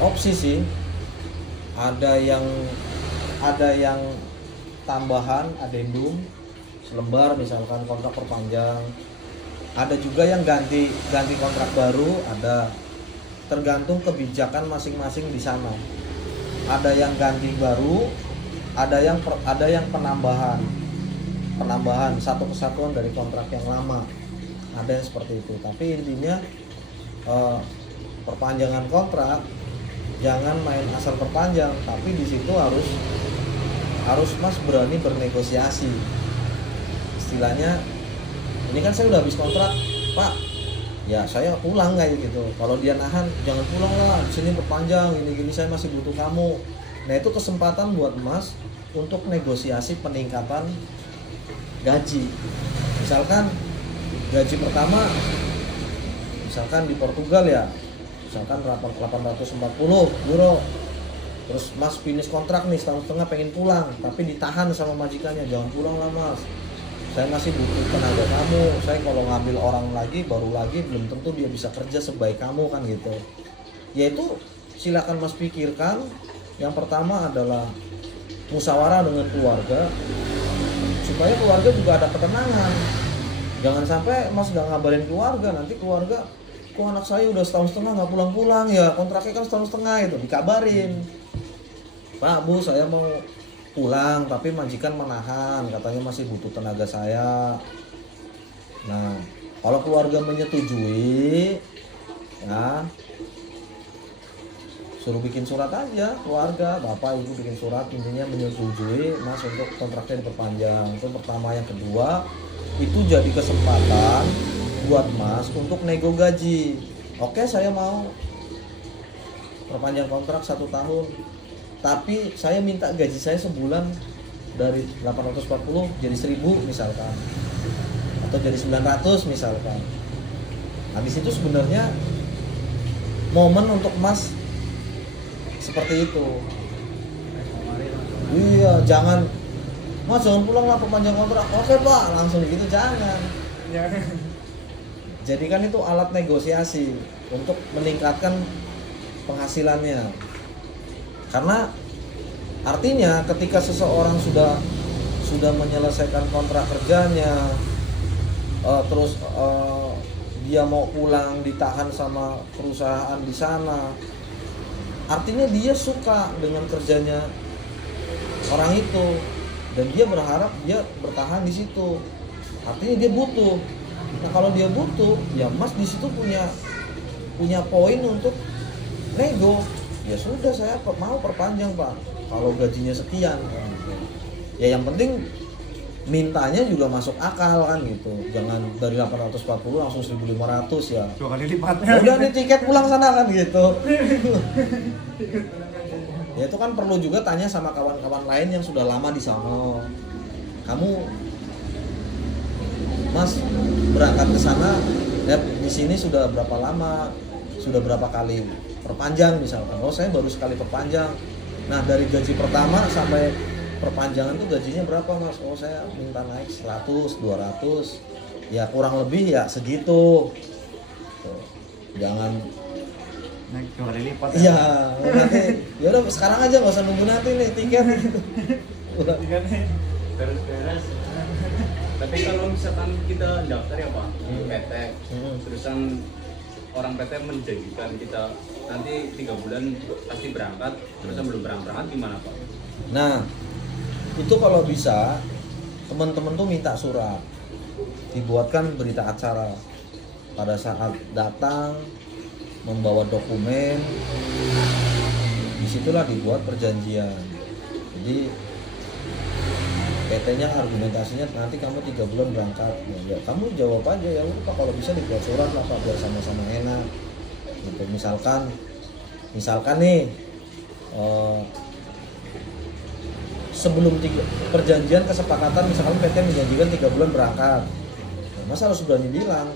opsi sih. Ada yang tambahan, adendum selembar misalkan kontrak perpanjang. Ada juga yang ganti kontrak baru, ada, tergantung kebijakan masing-masing di sana. Ada yang ganti baru, ada yang penambahan satu kesatuan dari kontrak yang lama, ada yang seperti itu. Tapi intinya perpanjangan kontrak jangan main asal perpanjang, tapi di situ harus mas berani bernegosiasi. Istilahnya ini kan saya udah habis kontrak pak, ya saya pulang kayak gitu. Kalau dia nahan, jangan pulang lah, di sini perpanjang, gini saya masih butuh kamu. Nah itu kesempatan buat mas untuk negosiasi peningkatan gaji. Misalkan gaji pertama, misalkan di Portugal ya, misalkan 840 euro. Terus mas finish kontrak nih setahun setengah, pengen pulang, tapi ditahan sama majikannya, jangan pulang lah mas, saya masih butuh tenaga kamu, saya kalau ngambil orang lagi baru lagi belum tentu dia bisa kerja sebaik kamu kan gitu. Yaitu silakan mas pikirkan. Yang pertama adalah musyawarah dengan keluarga, supaya keluarga juga ada ketenangan. Jangan sampai mas gak ngabarin keluarga, nanti keluarga, kok anak saya udah setahun setengah gak pulang-pulang ya, kontraknya kan setahun setengah, itu dikabarin, Pak Bu saya mau pulang tapi majikan menahan, katanya masih butuh tenaga saya. Nah kalau keluarga menyetujui ya suruh bikin surat aja, keluarga bapak ibu bikin surat, intinya menyetujui mas untuk kontraknya diperpanjang. Itu pertama. Yang kedua, itu jadi kesempatan buat mas untuk nego gaji. Oke saya mau perpanjang kontrak 1 tahun, tapi saya minta gaji saya sebulan dari 840 jadi 1000 misalkan, atau jadi 900 misalkan. Habis itu sebenarnya momen untuk mas seperti itu. Iya, jangan mas jangan pulang lah perpanjang kontrak. Oke pak, langsung gitu, jangan. Jadikan itu alat negosiasi untuk meningkatkan penghasilannya. Karena artinya ketika seseorang sudah menyelesaikan kontrak kerjanya, terus dia mau pulang ditahan sama perusahaan di sana, artinya dia suka dengan kerjanya orang itu dan dia berharap dia bertahan di situ. artinya dia butuh. Nah kalau dia butuh, ya Mas di situ punya poin untuk nego. Ya sudah, saya mau perpanjang Pak, kalau gajinya sekian kan, gitu. Ya yang penting mintanya juga masuk akal kan gitu, jangan dari 840 langsung 1.500 ya. 2 kali lipatnya. Ya udah nih tiket pulang sana kan gitu. Ya itu kan perlu juga tanya sama kawan-kawan lain yang sudah lama di sana. Kamu Mas berangkat ke sana, ya di sini sudah berapa lama? Sudah berapa kali perpanjang misalkan? Oh saya baru sekali perpanjang. Nah dari gaji pertama sampai perpanjangan tuh gajinya berapa Mas? Oh saya minta naik 100, 200. Ya kurang lebih ya segitu. Tuh. Jangan Naik 2 kali lipat. iya, nanti ya udah sekarang aja nggak usah nunggu nanti nih tiket. Beres-beres. Tapi kalau misalkan kita daftar ya Pak, PT, terusan orang PT menjanjikan kita nanti 3 bulan pasti berangkat, terusan belum berangkat gimana Pak? Nah, itu kalau bisa teman-teman tuh minta surat, dibuatkan berita acara pada saat datang, membawa dokumen, disitulah dibuat perjanjian. Jadi PT-nya argumentasinya nanti kamu 3 bulan berangkat, ya kamu jawab aja ya udah kalau bisa dibuat surat lah Pak biar sama-sama enak. Gitu. Misalkan nih sebelum perjanjian kesepakatan misalkan PT menjanjikan 3 bulan berangkat, nah, Mas harus berani bilang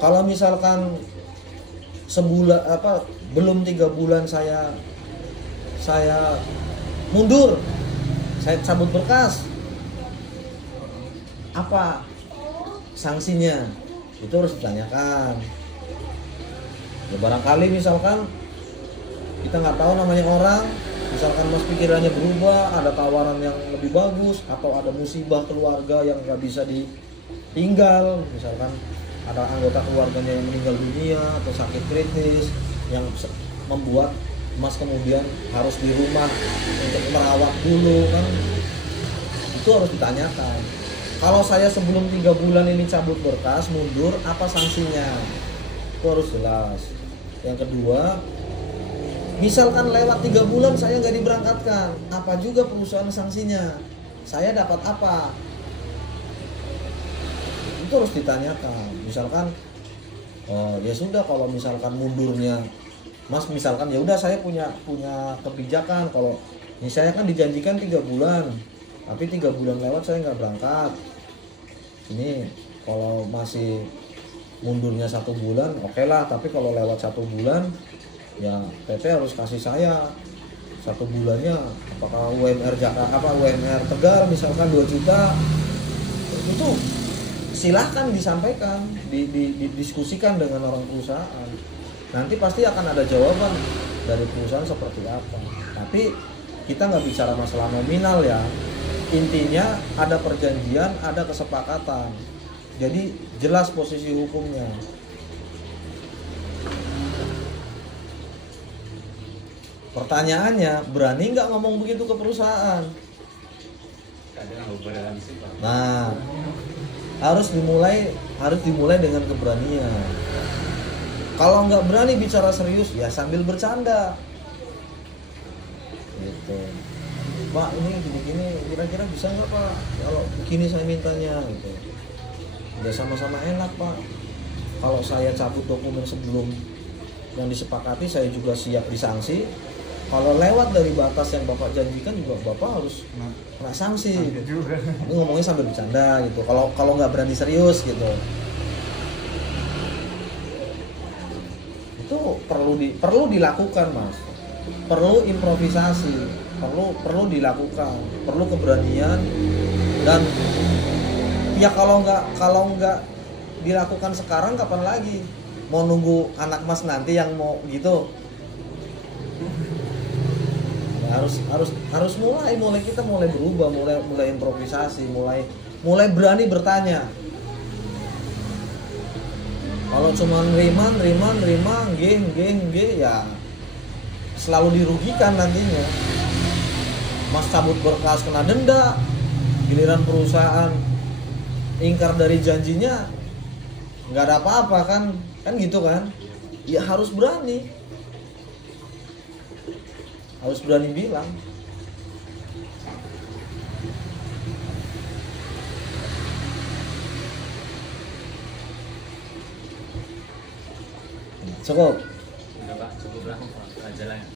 kalau misalkan sebulan belum 3 bulan saya mundur, saya cabut berkas, apa sanksinya? Itu harus ditanyakan. Ya barangkali misalkan kita nggak tahu namanya orang, misalkan Mas pikirannya berubah, ada tawaran yang lebih bagus, atau ada musibah keluarga yang nggak bisa ditinggal, misalkan ada anggota keluarganya yang meninggal dunia atau sakit kritis yang membuat Mas kemudian harus di rumah untuk merawat dulu kan, itu harus ditanyakan. Kalau saya sebelum 3 bulan ini cabut berkas, mundur, apa sanksinya? Itu harus jelas. Yang kedua, misalkan lewat 3 bulan saya nggak diberangkatkan, apa juga perusahaan sanksinya? Saya dapat apa? Itu harus ditanyakan. Misalkan, ya sudah kalau misalkan mundurnya, Mas misalkan ya udah saya punya kebijakan kalau ini saya kan dijanjikan 3 bulan, tapi 3 bulan lewat saya nggak berangkat. Ini kalau masih mundurnya 1 bulan, oke lah. Tapi kalau lewat 1 bulan, ya PT harus kasih saya 1 bulannya. Apakah UMR Jakarta, UMR Tegal misalkan 2 juta, itu silahkan disampaikan, didiskusikan dengan orang perusahaan. Nanti pasti akan ada jawaban dari perusahaan seperti apa. Tapi kita nggak bicara masalah nominal ya. Intinya ada perjanjian, ada kesepakatan. Jadi jelas posisi hukumnya. Pertanyaannya, berani nggak ngomong begitu ke perusahaan? Nah, harus dimulai dengan keberanian. Kalau nggak berani bicara serius, ya sambil bercanda. Gitu. Pak ini gini-gini kira-kira bisa nggak Pak kalau begini saya mintanya gitu. Ya sama-sama enak Pak, kalau saya cabut dokumen sebelum yang disepakati saya juga siap disanksi. Kalau lewat dari batas yang Bapak janjikan juga Bapak harus kena sanksi gitu. Ini ngomongnya sambil bercanda gitu, kalau nggak berani serius gitu. Itu perlu dilakukan Mas, perlu improvisasi, perlu dilakukan, perlu keberanian. Dan ya kalau nggak dilakukan sekarang kapan lagi? Mau nunggu anak Mas nanti yang mau gitu? Ya, harus mulai kita mulai berubah, mulai improvisasi, mulai berani bertanya. Kalau cuma nerima, ya selalu dirugikan nantinya. Mas cabut berkas kena denda, giliran perusahaan ingkar dari janjinya nggak ada apa-apa kan gitu kan. Ya harus berani bilang. Cukup. Udah Pak, cukup lah. Aja lah ya.